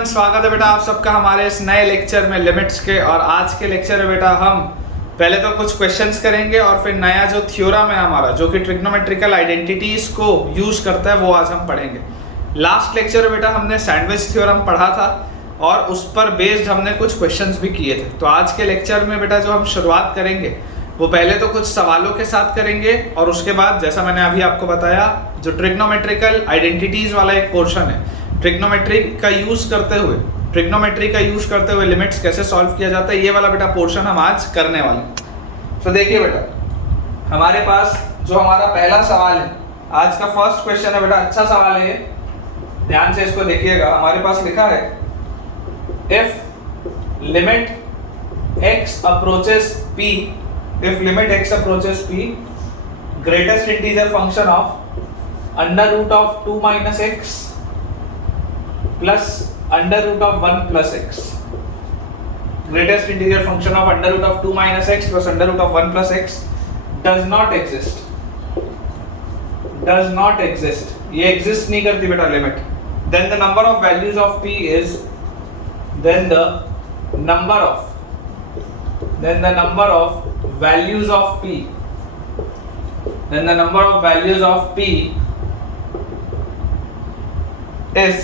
Everyone, स्वागत है बेटा आप सबका हमारे इस नए लेक्चर में लिमिट्स के। और आज के लेक्चर में बेटा हम पहले तो कुछ क्वेश्चंस करेंगे और फिर नया जो थ्योरम है हमारा जो कि ट्रिग्नोमेट्रिकल आइडेंटिटीज को यूज करता है वो आज हम पढ़ेंगे। लास्ट लेक्चर में बेटा हमने सैंडविच थ्योरम पढ़ा था और उस पर बेस्ड हमने कुछ क्वेश्चंस भी किए थे। तो आज के लेक्चर में बेटा जो हम शुरुआत करेंगे वो पहले तो कुछ सवालों के साथ करेंगे और उसके बाद जैसा मैंने अभी आपको बताया जो ट्रिग्नोमेट्रिकल आइडेंटिटीज वाला एक पोर्शन है, ट्रिग्नोमेट्री का यूज करते हुए लिमिट्स कैसे सॉल्व किया जाता है, ये वाला बेटा पोर्शन हम आज करने वाले हैं। तो देखिए बेटा हमारे पास जो हमारा पहला सवाल है, आज का फर्स्ट क्वेश्चन है बेटा, अच्छा सवाल है ये, ध्यान से इसको देखिएगा। हमारे पास लिखा है if limit x approaches p, if limit x approaches p, greatest integer function of under root of 2 minus x plus under root of 1 plus x, greatest integer function of under root of 2 minus x plus under root of 1 plus x does not exist, ये exist नहीं करती बेटा limit. then the number of values of p is, then the number of values of p, is,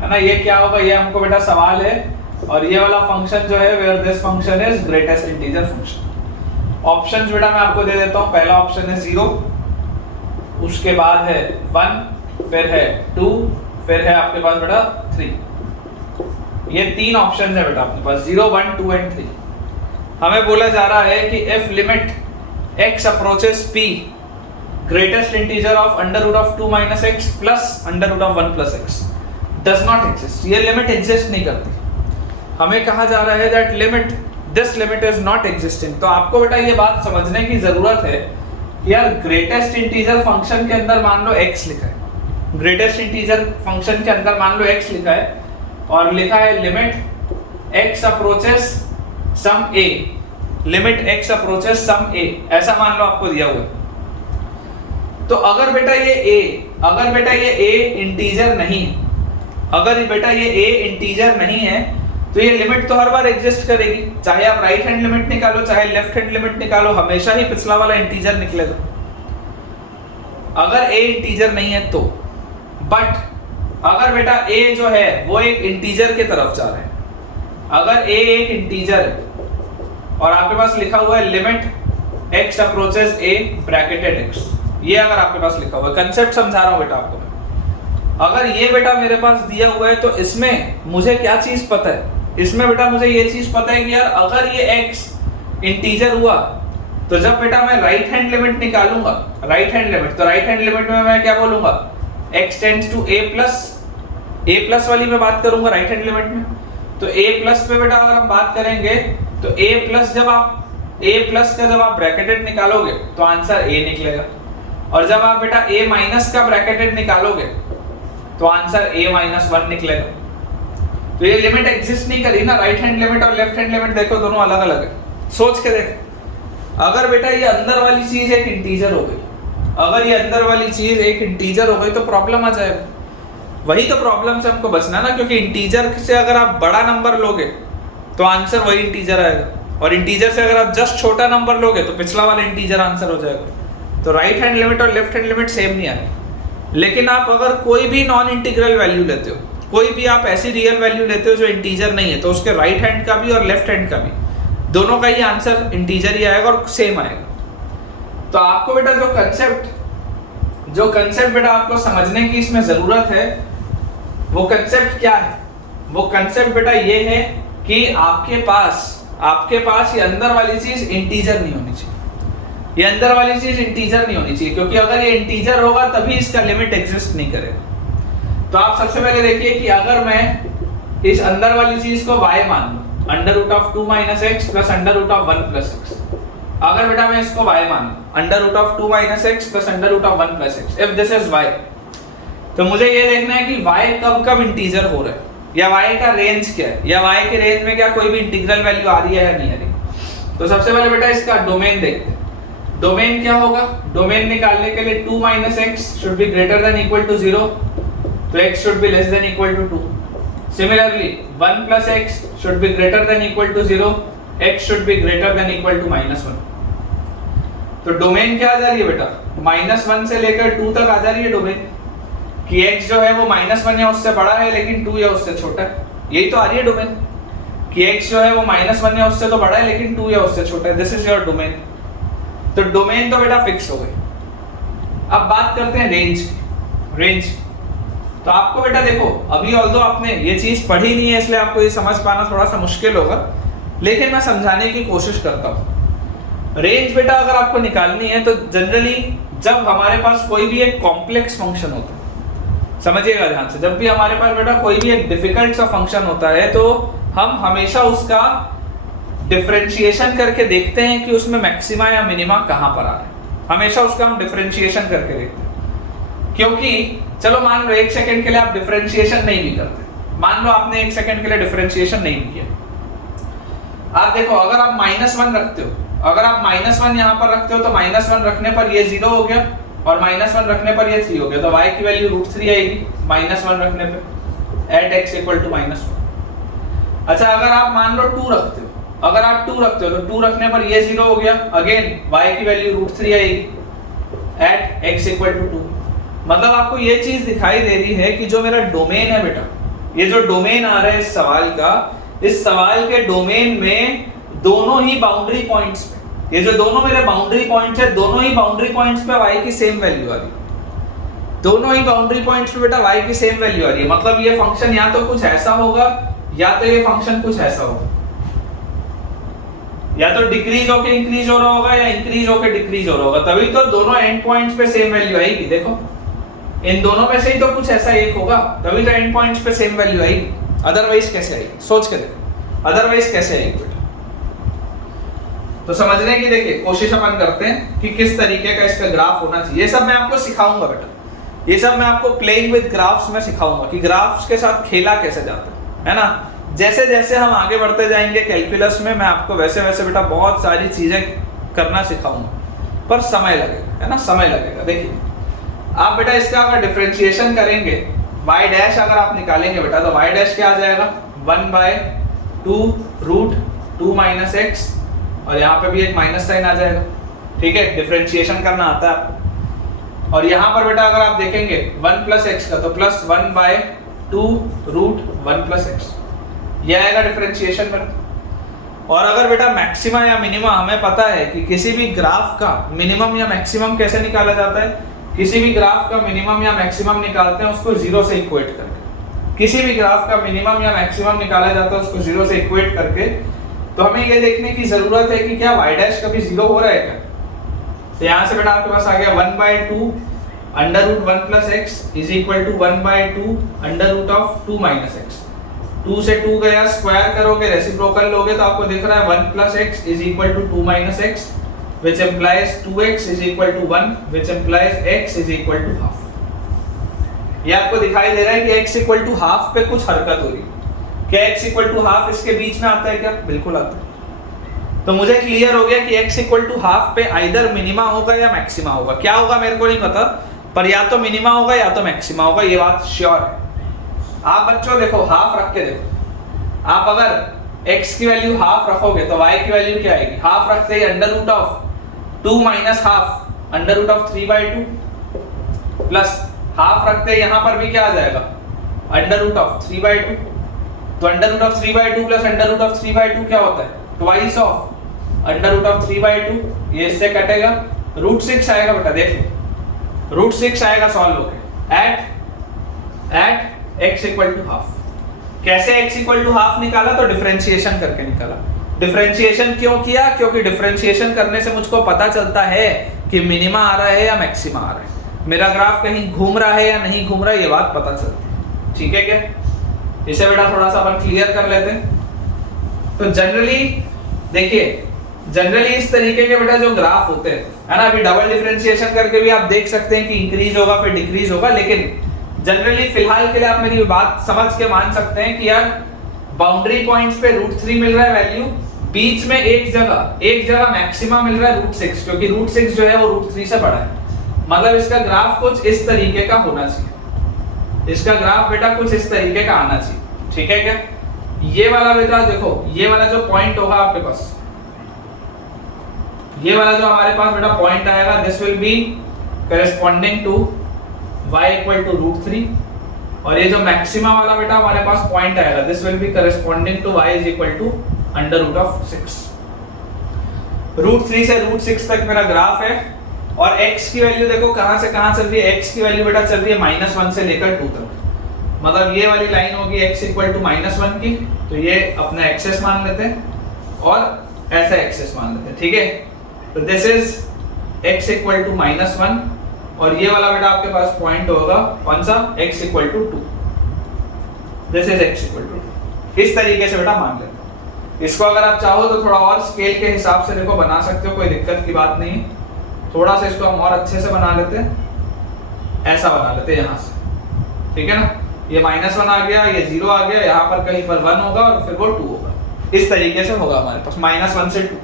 है ना, ये क्या होगा, ये हमको बेटा सवाल है। और ये वाला फंक्शन जो है where this function is greatest integer function. Options बेटा मैं आपको दे देता हूँ। पहला ऑप्शन है 0, उसके बाद है 1, फिर है 2, फिर है आपके पास बेटा 3। ये तीन ऑप्शन है बेटा आपके पास, 0, 1, 2 एंड 3। हमें बोला जा रहा है कि if limit x approaches p, greatest integer of under root of 2 minus x plus under root of 1 plus x does not exist, ये लिमिट एग्जिस्ट नहीं करती। हमें कहा जा रहा है that limit, this limit is not existing। तो आपको बेटा ये बात समझने की जरूरत है कि यार ग्रेटेस्ट इंटीजर फंक्शन के अंदर मान लो x लिखा है, ग्रेटेस्ट इंटीजर फंक्शन के अंदर मान लो x लिखा है और लिखा है limit x approaches some a, limit x approaches some a, ऐसा मान लो आपको दिया हुआ है। तो अगर बेटा ये a इंटीजर नहीं है, अगर बेटा ये a इंटीजर नहीं है तो ये लिमिट तो हर बार एग्जिस्ट करेगी, चाहे आप राइट हैंड लिमिट निकालो चाहे लेफ्ट हैंड लिमिट निकालो, हमेशा ही पिछला वाला इंटीजर निकलेगा अगर a इंटीजर नहीं है तो। बट अगर बेटा a जो है वो एक इंटीजर की तरफ जा रहा है, अगर a एक इंटीजर है और आपके पास लिखा हुआ है limit x approaches a bracketed x, ये अगर आपके पास लिखा हुआ है, कंसेप्ट समझा रहा हूं बेटा आपको। अगर ये बेटा मेरे पास दिया हुआ है तो इसमें मुझे क्या चीज पता है, इसमें बेटा मुझे ये चीज पता है कि यार अगर ये x इंटीजर हुआ तो जब बेटा मैं राइट हैंड लिमिट निकालूंगा, राइट हैंड लिमिट, तो राइट हैंड लिमिट में मैं क्या बोलूंगा, x tends to a plus वाली में बात करूंगा राइट हैंड लिमिट में। तो a प्लस पे बेटा अगर हम बात करेंगे तो a प्लस का जब आप ब्रैकेटेड निकालोगे तो आंसर a निकलेगा, और जब आप बेटा a माइनस का ब्रैकेटेड निकालोगे तो आंसर a माइनस 1 निकलेगा। तो ये लिमिट एग्जिस्ट नहीं करी ना, राइट हैंड लिमिट और लेफ्ट हैंड लिमिट देखो दोनों अलग अलग है। सोच के देख, अगर बेटा ये अंदर वाली चीज एक इंटीजर हो गई, अगर ये अंदर वाली चीज एक इंटीजर हो गई तो प्रॉब्लम आ जाएगा। वही तो प्रॉब्लम से हमको बचना ना, क्योंकि इंटीजर से अगर आप बड़ा नंबर लोगे तो आंसर वही इंटीजर आएगा, और इंटीजर से अगर आप जस्ट छोटा नंबर लोगे तो पिछला वाला इंटीजर आंसर हो जाएगा। तो राइट हैंड लिमिट और लेफ्ट हैंड लिमिट सेम नहीं आएगी। लेकिन आप अगर कोई भी नॉन इंटीग्रल वैल्यू लेते हो, कोई भी आप ऐसी रियल वैल्यू लेते हो जो इंटीजर नहीं है, तो उसके राइट हैंड का भी और लेफ्ट हैंड का भी दोनों का ही आंसर इंटीजर ही आएगा और सेम आएगा। तो आपको बेटा जो कंसेप्ट बेटा आपको समझने की इसमें जरूरत है, वो कंसेप्ट क्या है, वो कंसेप्ट बेटा ये है कि आपके पास ये अंदर वाली चीज इंटीजर नहीं होनी चाहिए, ये अंदर वाली चीज इंटीजर नहीं होनी चाहिए, क्योंकि अगर ये इंटीजर होगा तभी इसका लिमिट एग्जिस्ट नहीं करेगा। तो आप सबसे पहले देखिए कि अगर मैं इस अंदर वाली चीज को y मान लूं, under root of 2 minus x plus under root of 1 plus x, अगर बेटा मैं इसको y मान लूं, under root of 2 minus x plus under root of 1 plus x, if this is y, तो मुझे ये देखना है कि y कब इंटीजर हो रहा है, या y का रेंज क्या है, या y के रेंज में क्या कोई भी इंटीग्रल वैल्यू आ रही है या नहीं आ रही। तो सबसे पहले बेटा इसका डोमेन देखते हैं। डोमेन क्या होगा, डोमेन निकालने के लिए 2 - x should be greater than equal to 0, तो x should be less than equal to 2। Similarly, 1 plus x should be greater than equal to 0, x should be greater than equal to -1. तो domain क्या आ जा रही है बेटा, -1 से लेकर 2 तक आ जा रही है डोमेन, कि x जो है वो -1 या उससे बड़ा है लेकिन 2 या उससे छोटा है, यही तो आ रही है डोमेन, कि x जो है वो -1 या उससे तो बड़ा है लेकिन 2 या उससे छोटा है, दिस इज योर डोमेन। तो डोमेन तो बेटा फिक्स हो गई। अब बात करते हैं रेंज। तो आपको बेटा देखो, अभी ऑल्दो आपने ये चीज पढ़ी नहीं है इसलिए आपको ये समझ पाना थोड़ा सा मुश्किल होगा, लेकिन मैं समझाने की कोशिश करता हूँ। रेंज बेटा अगर आपको निकालनी है तो जनरली जब हमारे पास कोई भी एक कॉम्प्लेक्स फंक्शन होता है, समझिएगा ध्यान से, जब भी हमारे पास बेटा कोई भी एक डिफिकल्ट सा फंक्शन होता है तो हम हमेशा उसका डिफरेंशिएशन करके देखते हैं कि उसमें मैक्सिमा या मिनिमा कहां पर आ रहा है, हमेशा उसका हम डिफरेंशिएशन करके देखते हैं। क्योंकि चलो मान लो 1 सेकंड के लिए आप डिफरेंशिएशन नहीं भी करते, मान लो आपने 1 सेकंड के लिए डिफरेंशिएशन नहीं किया, आप देखो अगर आप -1 रखते हो, अगर आप -1 यहाँ पर रखते हो तो -1 रखने पर ये 0 हो गया और -1 रखने पर ये 3 हो गया, तो y की वैल्यू √3 आएगी -1 रखने पे एट x इक्वल टू -1। अच्छा अगर आप मान लो 2 रखते हो, अगर आप 2 रखते हो तो 2 रखने पर ये 0 हो गया, अगेन y की वैल्यू √3 आएगी एट x इक्वल टू 2। मतलब आपको ये चीज दिखाई दे रही है कि जो मेरा डोमेन है बेटा, ये जो डोमेन आ रहा है इस सवाल का, इस सवाल के डोमेन में दोनों ही बाउंड्री पॉइंट्स पे, ये जो दोनों मेरे बाउंड्री पॉइंट्स है, दोनों ही बाउंड्री पॉइंट्स पे y की सेम वैल्यू आ रही है, दोनों ही बाउंड्री पॉइंट्स पे बेटा y की सेम वैल्यू आ रही है। मतलब ये फंक्शन या तो कुछ ऐसा होगा या तो ये फंक्शन कुछ ऐसा होगा, या तो डिक्रीज होके इंक्रीज हो रहा होगा या इंक्रीज होके डिक्रीज हो रहा होगा, तभी तो दोनों एंड पॉइंट्स पे सेम वैल्यू आएगी। देखो इन दोनों में से ही तो कुछ ऐसा एक होगा, तभी तो एंड पॉइंट्स पे सेम वैल्यू आएगी, अदरवाइज कैसे आएगी, सोच के देखो अदरवाइज कैसे आएगी बेटा। तो समझने की देखिए कोशिश अपन करते हैं कि किस तरीके का इसका ग्राफ होना चाहिए, ये सब मैं आपको सिखाऊंगा बेटा, ये सब मैं आपको प्लेइंग विद ग्राफ्स में सिखाऊंगा कि ग्राफ्स के साथ खेला कैसे जाता है ना। जैसे जैसे हम आगे बढ़ते जाएंगे कैलकुलस में, मैं आपको वैसे वैसे बेटा बहुत सारी चीजें करना सिखाऊंगा, पर समय लगेगा, है ना, समय लगेगा। देखिए आप बेटा इसका अगर डिफरेंशिएशन करेंगे, y डैश अगर आप निकालेंगे बेटा, तो y डैश क्या आ जाएगा, 1/2 √2 - x, और यहाँ पे भी एक माइनस साइन आ जाएगा, ठीक है, डिफरेंशिएशन करना आता है आपको। और यहाँ पर बेटा अगर आप देखेंगे 1 + x का, तो +1/2 √1 + x, ये आएगा डिफरेंशिएशन पर। और अगर बेटा मैक्सिमा या मिनिमा, हमें पता है कि किसी भी ग्राफ का मिनिमम या मैक्सिमम कैसे निकाला जाता है, किसी भी ग्राफ का मिनिमम या मैक्सिमम निकालते हैं उसको 0 से इक्वेट करके, किसी भी ग्राफ का मिनिमम या मैक्सिमम निकाला जाता है उसको 0 से इक्वेट करके। तो हमें ये देखने की जरूरत है कि क्या y डैश कभी 0 हो रहा है क्या। तो यहाँ से बेटा आपके पास आ गया 1/2 √1 + x is equal to 1/2 √2 - x। 2 से 2 गया, स्क्वायर करोगे, रेसिप्रोकल लोगे तो आपको दिख रहा है 1 + x is equal to 2 - x, which implies 2x is equal to 1, which implies x is equal to half। ये आपको दिखाई दे रहा है कि x equal to half पे कुछ हरकत हो रही है। क्या x equal to half इसके बीच में आता है क्या, बिल्कुल आता है। तो मुझे क्लियर हो गया कि x equal to half पे आइदर मिनिमा होगा या मैक्सिमा होगा, क्या होगा मेरे को नहीं पता, पर या तो मिनिमा होगा या तो मैक्सिमा होगा, ये बात श्योर है। आप बच्चों देखो हाफ रख के देखो, आप अगर x की वैल्यू हाफ रखोगे तो y की वैल्यू क्या आएगी, हाफ रखते ही √2 - हाफ √3/2 प्लस हाफ रखते हैं, यहां पर भी क्या आ जाएगा √3/2। तो √3/2 प्लस √3/2 क्या होता है, ट्वाइस ऑफ √3/2, ये इससे कटेगा, √6 आएगा बेटा, देखो √6 आएगा सॉल्व होके at x equal to half. कैसे x इक्वल टू हाफ निकाला, तो डिफरेंशिएशन करके निकाला। डिफरेंशिएशन क्यों किया, क्योंकि डिफरेंशिएशन करने से मुझको पता चलता है कि मिनिमा आ रहा है या मैक्सिमा आ रहा है, मेरा ग्राफ कहीं घूम रहा है या नहीं घूम रहा है, ये बात पता चलती है, ठीक है क्या। इसे बेटा थोड़ा सा अपन क्लियर कर लेते हैं। तो जनरली देखिए, जनरली इस तरीके के बेटा जो ग्राफ होते हैं, है ना, अभी डबल डिफरेंशिएशन करके भी आप देख सकते हैं कि इंक्रीज होगा फिर डिक्रीज होगा, लेकिन जनरली फिलहाल के लिए आप मेरी बात समझ के मान सकते हैं कि यार बाउंड्री पॉइंट्स पे √3 मिल रहा है वैल्यू, बीच में एक जगह मैक्सिमा मिल रहा है √6, क्योंकि √6 जो है वो √3 से बड़ा है। मतलब इसका ग्राफ कुछ इस तरीके का होना चाहिए, इसका ग्राफ बेटा कुछ इस तरीके का आना चाहिए। ठीक है क्या? ये वाला बेटा देखो, ये वाला जो पॉइंट होगा आपके पास, ये वाला जो हमारे पास बेटा पॉइंट आएगा, this will be corresponding to y equal to √3, और ये जो मैक्सिमा वाला बेटा हमारे पास पॉइंट आएगा, this will be corresponding to y is equal to √6। √3 से √6 तक मेरा ग्राफ है, और x की वैल्यू देखो कहां से कहां चल रही है, x की वैल्यू बेटा चल रही है -1 से लेकर 2 तक, मतलब ये वाली लाइन होगी x इक्वल टू -1 की, तो ये अपना एक्सेस मान लेते हैं और ऐसा एक्सेस मान लेते हैं, ठीक है? तो this is x equal to -1, और ये वाला बेटा आपके पास पॉइंट होगा कौन सा, x equal to 2, this is x equal to 2। इस तरीके से बेटा मान लेते हैं। इसको अगर आप चाहो तो थोड़ा और स्केल के हिसाब से देखो बना सकते हो, कोई दिक्कत की बात नहीं। थोड़ा सा इसको हम और अच्छे से बना लेते हैं, ऐसा बना लेते हैं यहाँ से, ठीक है ना? ये -1 आ गया, ये 0 आ गया, यहाँ पर कहीं पर 1 होगा और फिर वो 2 होगा। इस तरीके से होगा हमारे पास -1 से 2,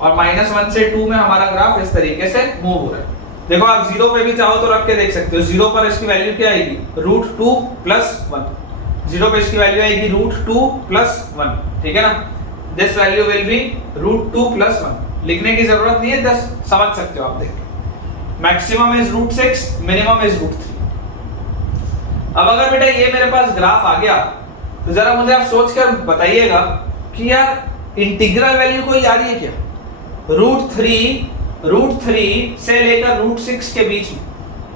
और -1 से 2 में हमारा ग्राफ इस तरीके से मूव हो रहा है। देखो आप 0 पे भी चाहो तो रख के देख सकते हो। 0 पर इसकी वैल्यू क्या आएगी, √2 + 1। 0 पे इसकी वैल्यू आएगी √2 + 1, ठीक है ना? This value will be √2 + 1। लिखने की जरूरत नहीं है, बस समझ सकते हो आप देख के। Maximum is √6, minimum is √3। अब अगर बेटा ये मेरे पास ग्राफ आ गया, तो जरा मुझे आप सोच कर बताइएगा कि यार इंटीग्रल वैल्यू कोई आ रही है क्या? √3 से लेकर √6 के बीच में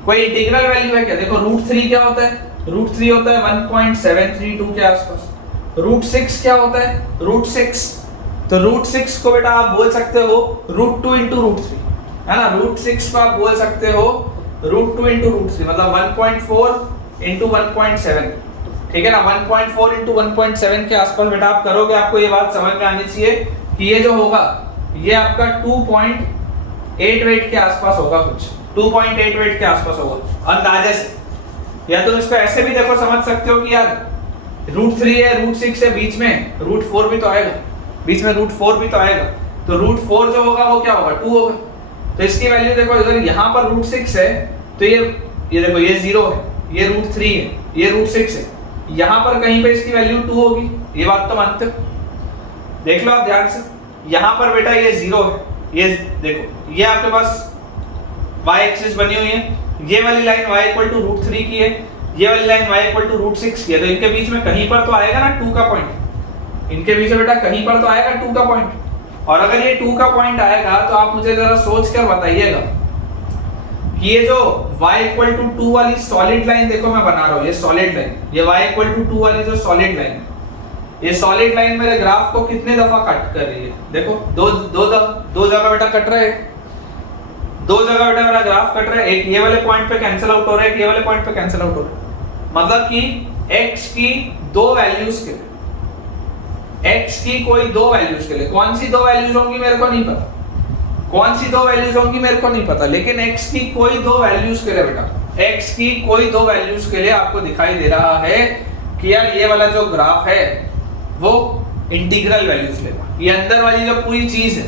कोई इंटीग्रल वैल्यू है क्या? देखो √3 क्या होता है, √3 होता है 1.732 के आसपास। √6 क्या होता है, √6, तो √6 को बेटा आप बोल सकते हो √2 × √3, है ना? √6 को आप बोल सकते हो √2 × √3, मतलब 1.4 × 1.7, ठीक है ना? 1.4 × 1.7 के आसपास बेटा आप करोगे, आपको ये बात समझ में आनी चाहिए कि ये जो होगा ये आपका 2.88 के आसपास होगा, कुछ 2.88 के आसपास होगा अंदाजे से। या तो इसको ऐसे भी देखो, समझ सकते हो कि यार √3 है, √6 है, बीच में √4 भी तो आएगा, बीच में √4 भी तो आएगा, तो √4 जो होगा वो क्या होगा, 2 होगा। तो इसकी वैल्यू देखो, अगर यहाँ पर √6 है तो ये देखो ये 0 है, ये √3 है, ये √6 है, यहाँ पर कहीं पे इसकी वैल्यू 2 होगी, ये बात तो मानते हो? देख लो आप ध्यान से, यहाँ पर बेटा ये 0 है, ये देखो ये आपके पास y एक्सिस बनी हुई है, ये वाली लाइन y इक्वल टू √3 की है, ये वाली लाइन y इक्वल टू √6 की है, तो इनके बीच में कहीं पर तो आएगा ना 2 का पॉइंट, इनके बीच में बेटा कहीं पर तो आएगा 2 का पॉइंट। और अगर ये 2 का पॉइंट आएगा तो आप मुझे जरा सोच कर बताइएगा कि ये जो y इक्वल टू 2 वाली सॉलिड लाइन देखो मैं बना रहा हूँ, ये सॉलिड लाइन, ये y इक्वल टू 2 वाली जो सॉलिड लाइन, ये सॉलिड लाइन मेरे ग्राफ को कितने दफा कट कर रही है? देखो दो जगह बेटा कट रहे हैं, 2 जगह बेटा मेरा ग्राफ कट रहा है। एक ये वाले पॉइंट पे कैंसिल आउट हो रहा है, एक ये वाले पॉइंट पे कैंसिल आउट हो रहा है, मतलब कि x की 2 वैल्यूज के लिए, x की कोई 2 वैल्यूज के लिए, कौन सी 2 वैल्यूज होंगी मेरे को नहीं पता, कौन सी 2 वैल्यूज होंगी मेरे को नहीं पता, लेकिन x की कोई 2 वैल्यूज के लिए बेटा, x की कोई 2 वैल्यूज के लिए आपको दिखाई दे रहा है कि यार ये वाला जो ग्राफ है वो इंटीग्रल वैल्यूज लेगा। ये अंदर वाली जो पूरी चीज है,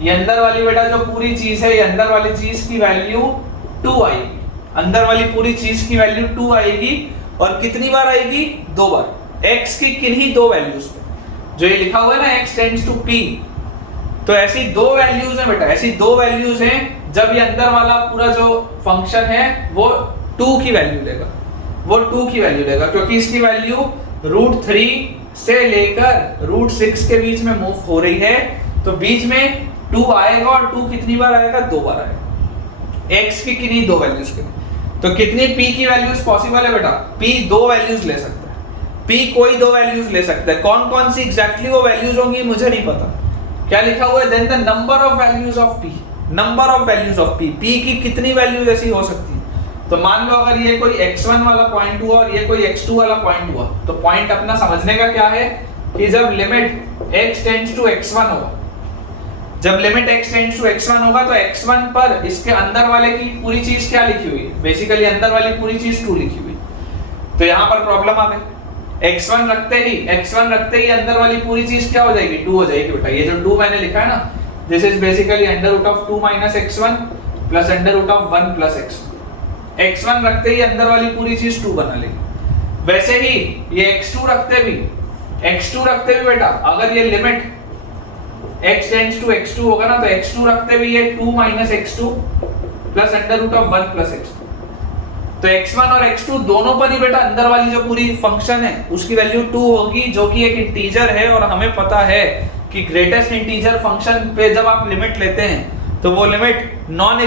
ये अंदर वाली बेटा जो पूरी चीज है, ये अंदर वाली चीज की वैल्यू 2 आएगी, अंदर वाली पूरी चीज की वैल्यू 2 आएगी, और कितनी बार आएगी? 2 बार। x की किन्हीं 2 वैल्यूज पे, जो ये लिखा हुआ है ना x टेंड्स टू p, तो ऐसी 2 वैल्यूज हैं बेटा, ऐसी 2 वैल्यूज हैं जब ये अंदर वाला पूरा जो फंक्शन है वो 2 की वैल्यू लेगा, वो 2 की वैल्यू लेगा, क्योंकि इसकी वैल्यू √3 से लेकर √6 के बीच में मूव हो रही है, तो बीच में 2 आएगा, और 2 कितनी बार आएगा? 2 बार आएगा, x की किन्हीं 2 वैल्यूज के लिए। तो कितनी p की वैल्यूज पॉसिबल है बेटा? p 2 वैल्यूज ले सकता है, p कोई 2 वैल्यूज ले सकता है, कौन कौन सी एग्जैक्टली वो वैल्यूज होंगी मुझे नहीं पता। क्या लिखा हुआ है? Then the number of values of p, number of values of p, p की कितनी वैल्यूज ऐसी हो सकती है? तो मान लो अगर ये कोई x1 वाला पॉइंट हुआ और ये कोई x2 वाला पॉइंट हुआ, तो पॉइंट अपना समझने का क्या है कि जब limit x tends to x1 होगा, जब limit x tends to x1 होगा, तो x1 पर इसके अंदर वाले की पूरी चीज क्या लिखी हुई है? बेसिकली अंदर वाली पूरी चीज 2 लिखी हुई, तो यहाँ पर प्रॉब्लम आ गई। x1 रखते ही अंदर वाली पूरी चीज क्या हो जाएगी? 2 हो जाएगी बेटा। ये जो 2 मैंने लिखा है ना, this is basically √2 - x1 + √1 + x1। x1 रखते ही अंदर वाली पूरी चीज 2 बना लेगी। वैसे ही ये x2 रखते भी बेटा, अगर ये limit x tends to x2 होगा ना, तो x2 रखते भी ये 2 minus x2 plus under root of 1 plus x2। तो x1 और x2 दोनों पर ही बेटा अंदर वाली जो पूरी फंक्शन है उसकी वैल्यू 2 होगी, जो कि एक इंटीजर है। और हमें पता है कि ग्रेटेस्ट इंटीजर फंक्शन पे जब आप लिमिट लेते हैं तो वो लिमिट नॉन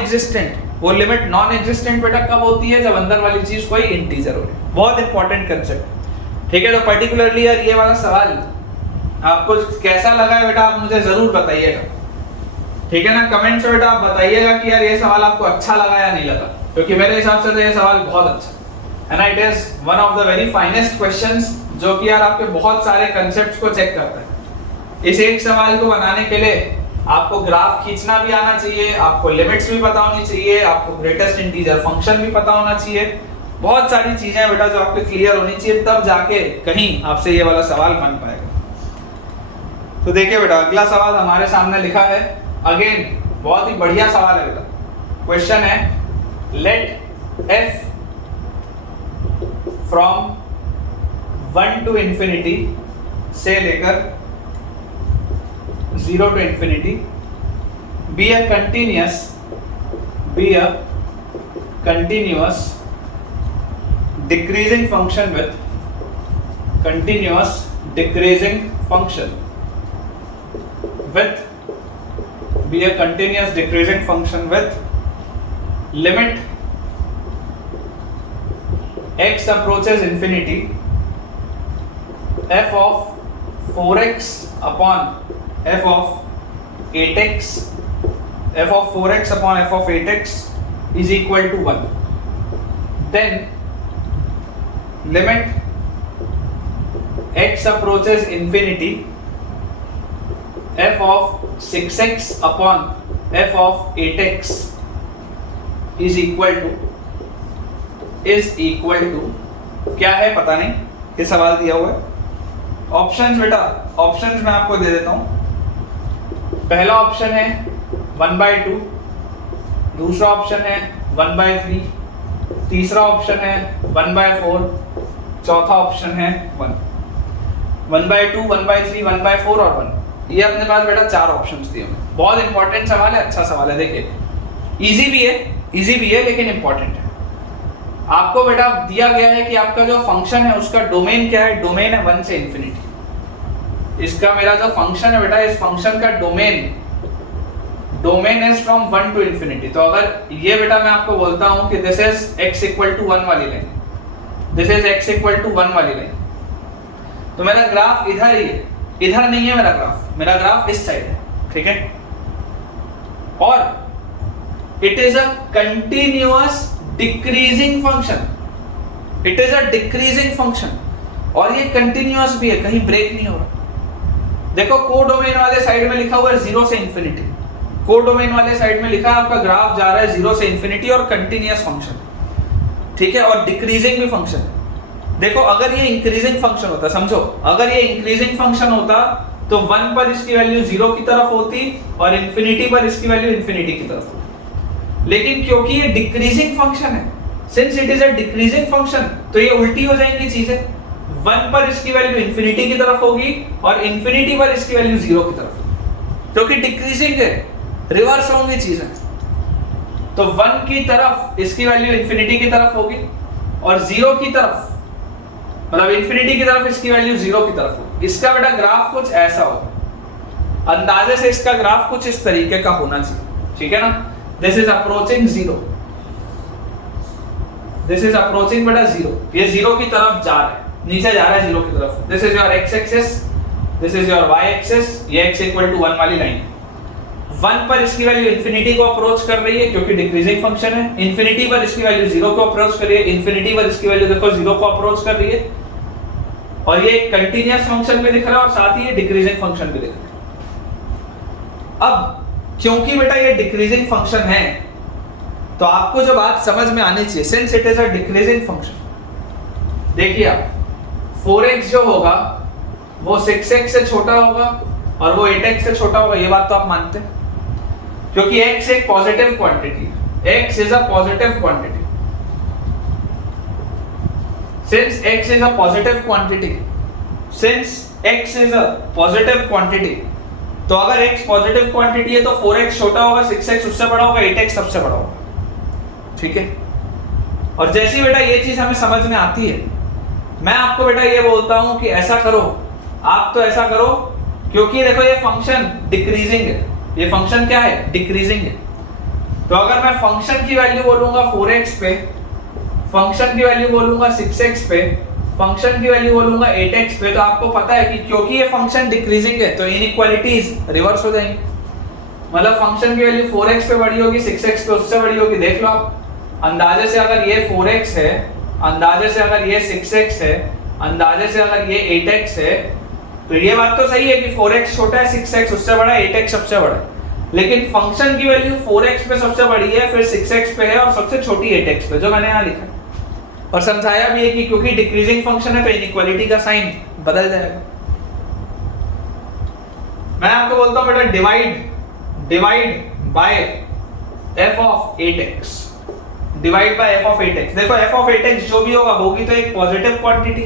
एग्जिस्टेंट बेटा कब होती है, जब अंदर वाली चीज कोई इंटीजर हो। बहुत इंपॉर्टेंट कंसेप्ट, ठीक है। तो पर्टिकुलरली यार ये वाला सवाल आपको कैसा लगा है बेटा, आप मुझे जरूर बताइएगा, ठीक है ना। कमेंट्स में बेटा आप बताइएगा कि यार ये सवाल आपको अच्छा लगा या नहीं लगा, क्योंकि मेरे हिसाब से तो ये सवाल बहुत अच्छा है ना। It is one of the very finest questions, जो कि यार आपके बहुत सारे कंसेप्ट्स को चेक करता है। इस एक सवाल को बनाने के लिए आपको ग्राफ खींचना भी आना चाहिए, आपको लिमिट्स भी पता होनी चाहिए, आपको ग्रेटेस्ट इंटीजर फंक्शन भी पता होना चाहिए। बहुत सारी चीजें बेटा जो आपके क्लियर होनी चाहिए, तब जाके कहीं आपसे ये वाला सवाल बन पाएगा। तो देखिए बेटा, अगला सवाल हमारे सामने लिखा है, अगेन बहुत ही बढ़िया सवाल है बेटा। क्वेश्चन है, let f from 1 to infinity से लेकर 0 to infinity be a continuous decreasing function with limit x approaches infinity, f of 4x upon f of 8x, f of 4x upon f of 8x is equal to 1. Then limit x approaches infinity, f of 6x upon f of 8x is equal to क्या है पता नहीं, ये सवाल दिया हुआ है। Options बेटा, ऑप्शंस मैं आपको दे देता हूं। पहला ऑप्शन है 1/2, दूसरा ऑप्शन है 1/3, तीसरा ऑप्शन है 1/4, चौथा ऑप्शन है 1। 1/2, 1/3, 1/4 और 1, ये अपने पास बेटा 4 ऑप्शंस दिए हैं। बहुत इंपॉर्टेंट सवाल है, अच्छा सवाल है। देखिए इजी भी है लेकिन इंपॉर्टेंट है। आपको बेटा दिया गया है कि आपका जो फंक्शन है उसका डोमेन क्या है, डोमेन है 1 से इंफिनिटी। इसका मेरा जो फंक्शन है बेटा, इस फंक्शन का domain is from 1 to infinity. तो अगर ये बेटा मैं आपको बोलता हूं कि this is x equal to 1 वाली line, this is x equal to 1 वाली लाइन, तो मेरा ग्राफ इधर ही है, इधर नहीं है मेरा ग्राफ इस साइड है, ठीक है। और it is a continuous decreasing function, it is a decreasing function, और ये कंटिन्यूअस भी है, कहीं ब्रेक नहीं हो रहा। देखो कोडोमेन वाले साइड में लिखा हुआ है 0 से इंफिनिटी, कोडोमेन वाले साइड में लिखा है आपका ग्राफ जा रहा है 0 से इंफिनिटी और कंटिन्यूअस फंक्शन, ठीक है, और डिक्रीजिंग भी फंक्शन है। देखो अगर ये इंक्रीजिंग फंक्शन होता, समझो अगर ये इंक्रीजिंग फंक्शन होता तो 1 पर इसकी वैल्यू 0 की तरफ होती और इंफिनिटी पर इसकी वैल्यू इंफिनिटी की तरफ होती। लेकिन क्योंकि ये डिक्रीजिंग फंक्शन है, since it is a decreasing function, तो ये उल्टी हो जाएंगी चीजें। 1 पर इसकी वैल्यू इंफिनिटी की तरफ होगी और इंफिनिटी पर इसकी वैल्यू 0 की तरफ होगी, क्योंकि डिक्रीजिंग है, रिवर्स होंगी चीजें। तो 1 की तरफ इसकी वैल्यू इंफिनिटी की तरफ होगी और 0 की तरफ, मतलब इंफिनिटी की तरफ इसकी वैल्यू 0 की तरफ होगी। इसका बेटा ग्राफ कुछ ऐसा होगा, अंदाजे से इसका ग्राफ कुछ इस तरीके का होना चाहिए, ठीक है ना। This is approaching 0, this is approaching बेटा 0, ये 0 की तरफ जा रहा है, नीचे जा रहा है 0 की तरफ। This is your x axis, this is your y axis, ये x इक्वल टू 1 वाली लाइन। 1 पर इसकी वैल्यू इंफिनिटी को अप्रोच कर रही है क्योंकि डिक्रीजिंग फंक्शन है, इंफिनिटी पर इसकी वैल्यू 0 को अप्रोच कर रही है, इंफिनिटी पर इसकी वैल्यू देखो 0 को अप्रोच कर रही है, और ये कंटीन्यूअस फंक्शन भी दिख रहा है और साथ ही ये डिक्रीजिंग फंक्शन भी दिख रहा है। अब क्योंकि बेटा ये डिक्रीजिंग फंक्शन है, तो आपको जो बात समझ में आनी चाहिए, since it is a decreasing function, देखिए आप 4x जो होगा वो 6x से छोटा होगा और वो 8x से छोटा होगा, ये बात तो आप मानते हैं, क्योंकि x एक पॉजिटिव क्वांटिटी है, x is a positive quantity. since x is a positive quantity, since x is a positive quantity, तो अगर x पॉजिटिव क्वांटिटी है तो 4x छोटा होगा, 6x उससे बड़ा होगा, 8x सबसे बड़ा होगा, ठीक है। और जैसी बेटा ये चीज हमें समझ में आती है, मैं आपको बेटा ये बोलता हूं कि ऐसा करो, आप तो ऐसा करो, क्योंकि देखो ये फंक्शन डिक्रीजिंग है, ये फंक्शन क्या है, डिक्रीजिंग है। तो अगर मैं फंक्शन की वैल्यू बोलूंगा 4x पे, फंक्शन की वैल्यू बोलूंगा 6x पे, फंक्शन की वैल्यू बोलूंगा 8x पे, तो आपको पता है कि क्योंकि ये फंक्शन डिक्रीजिंग है तो इनइक्वालिटीज रिवर्स हो जाएंगी। मतलब फंक्शन की वैल्यू 4x पे बड़ी होगी, 6x पे उससे बड़ी होगी। देख लो आप, अंदाजे से अगर ये 4x है, अंदाजे से अगर ये 6x है, अंदाजे से अगर ये 8x है, तो ये बात तो सही है कि 4x छोटा है, 6x उससे बड़ा है, 8x सबसे बड़ा है। लेकिन फंक्शन की वैल्यू 4x पे सबसे बड़ी है, फिर 6x पे है और सबसे छोटी 8x पे, जो मैंने यहाँ लिखा है। और समझाया भी है कि क्योंकि डिक्रीजिंग फंक्शन है तो इनइक्वालिटी का साइन बदल जाएगा। मैं आपको बोलता हूं बेटा divide by f of 8x, divide by f of 8x। देखो f of 8x जो भी होगा, होगी तो एक पॉजिटिव क्वांटिटी,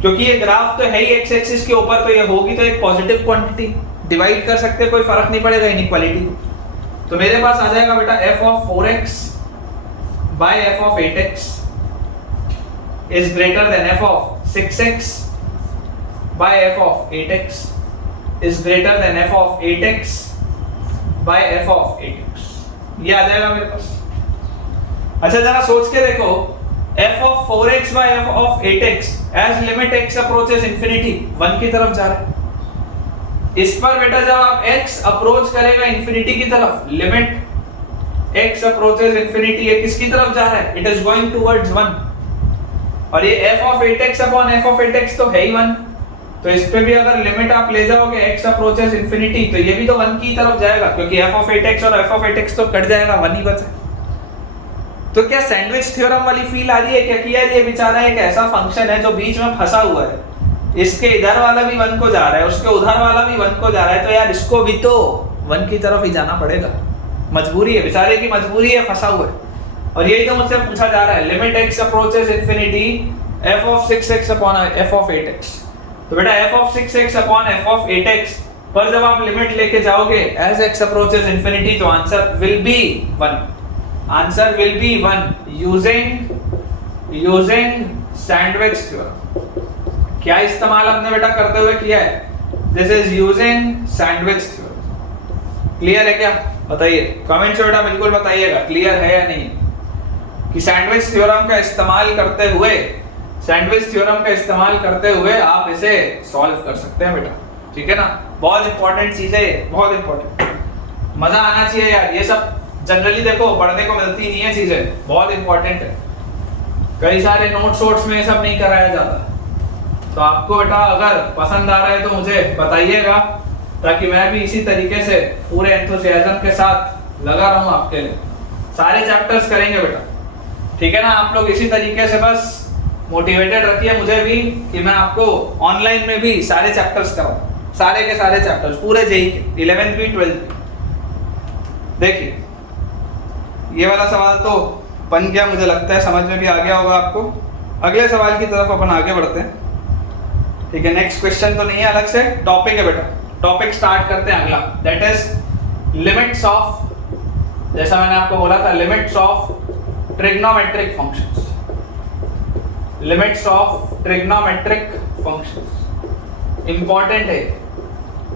क्योंकि ये ग्राफ तो है ही x एक्सिस के ऊपर, तो ये होगी तो एक पॉजिटिव क्वांटिटी। डिवाइड कर सकते हैं, कोई फर्क नहीं पड़ेगा इनइक्वालिटी। तो मेरे पास आ जाएगा बेटा f of 4x by f of 8x is greater than f of 6x by f of 8x is greater than f of 8x by f of 8x। ये आ जाएगा मेरे पास। अच्छा जरा सोच के देखो, f of 4x by f of 8x as limit x approaches infinity 1 की तरफ जा रहा है। इस पर बेटा जब आप x अप्रोच करेगा इंफिनिटी की तरफ, लिमिट x approaches infinity, ये किसकी तरफ जा रहा है, it is going towards 1। और ये f of 8x upon f of 8x तो है ही 1, तो इस पे भी अगर लिमिट आप ले जाओगे x approaches infinity, तो ये भी तो 1 की तरफ जाएगा, क्योंकि f of 8x और f of 8x तो कट जाएगा, 1 ही बचा। तो क्या सैंडविच थ्योरम वाली फील आ रही है क्या, किया ये बेचारा एक ऐसा फंक्शन है जो बीच में फंसा हुआ है, इसके इधर वाला भी 1 को जा रहा है, उसके उधर वाला भी 1 को जा रहा है, तो यार इसको भी तो 1 की तरफ ही जाना पड़ेगा, मजबूरी है, बेचारे की मजबूरी है, फंसा हुआ है। और यही तो मुझसे पूछा जा रहा है, limit x approaches infinity f of 6x upon f of 8x। तो बेटा f of 6x upon f of 8x पर जब आप लिमिट लेके जाओगे as x approaches infinity, तो answer will be 1, answer will be 1 using sandwich theorem. क्या इस्तेमाल हमने बेटा करते हुए किया है, this is using sandwich theorem. Clear है क्या, बताइए कमेंट से बेटा बिल्कुल बताइएगा क्लियर है या नहीं, कि सैंडविच थ्योरम का इस्तेमाल करते हुए, सैंडविच थ्योरम का इस्तेमाल करते हुए आप इसे सॉल्व कर सकते हैं बेटा, ठीक है ना। बहुत इंपॉर्टेंट चीज है ये, बहुत इंपॉर्टेंट, मजा आना चाहिए यार, ये सब जनरली देखो पढ़ने को मिलती नहीं है चीजें, बहुत इंपॉर्टेंट है। कई सारे नोट्स में ये सब नहीं कराया जाता। तो आपको बेटा अगर पसंद आ रहा है तो मुझे बताइएगा, ताकि मैं भी इसी तरीके से पूरे एंथुसियाज्म के साथ लगा रहूं आपके लिए। सारे चैप्टर्स करेंगे बेटा, ठीक है ना। आप लोग इसी तरीके से बस मोटिवेटेड रखिए मुझे भी, कि मैं आपको ऑनलाइन में भी सारे चैप्टर्स कराऊं, सारे के सारे चैप्टर्स पूरे जेई के 11th भी 12th भी। देखिए ये वाला सवाल तो बन गया, मुझे लगता है समझ में भी आ गया होगा आपको। अगले सवाल की तरफ अपन आगे बढ़ते हैं, ठीक है। नेक्स्ट क्वेश्चन तो नहीं है, अलग से टॉपिक है बेटा, टॉपिक स्टार्ट करते हैं अगला, दैट इज लिमिट्स ऑफ, जैसा मैंने आपको बोला था, limits of trigonometric functions, limits of trigonometric functions important है,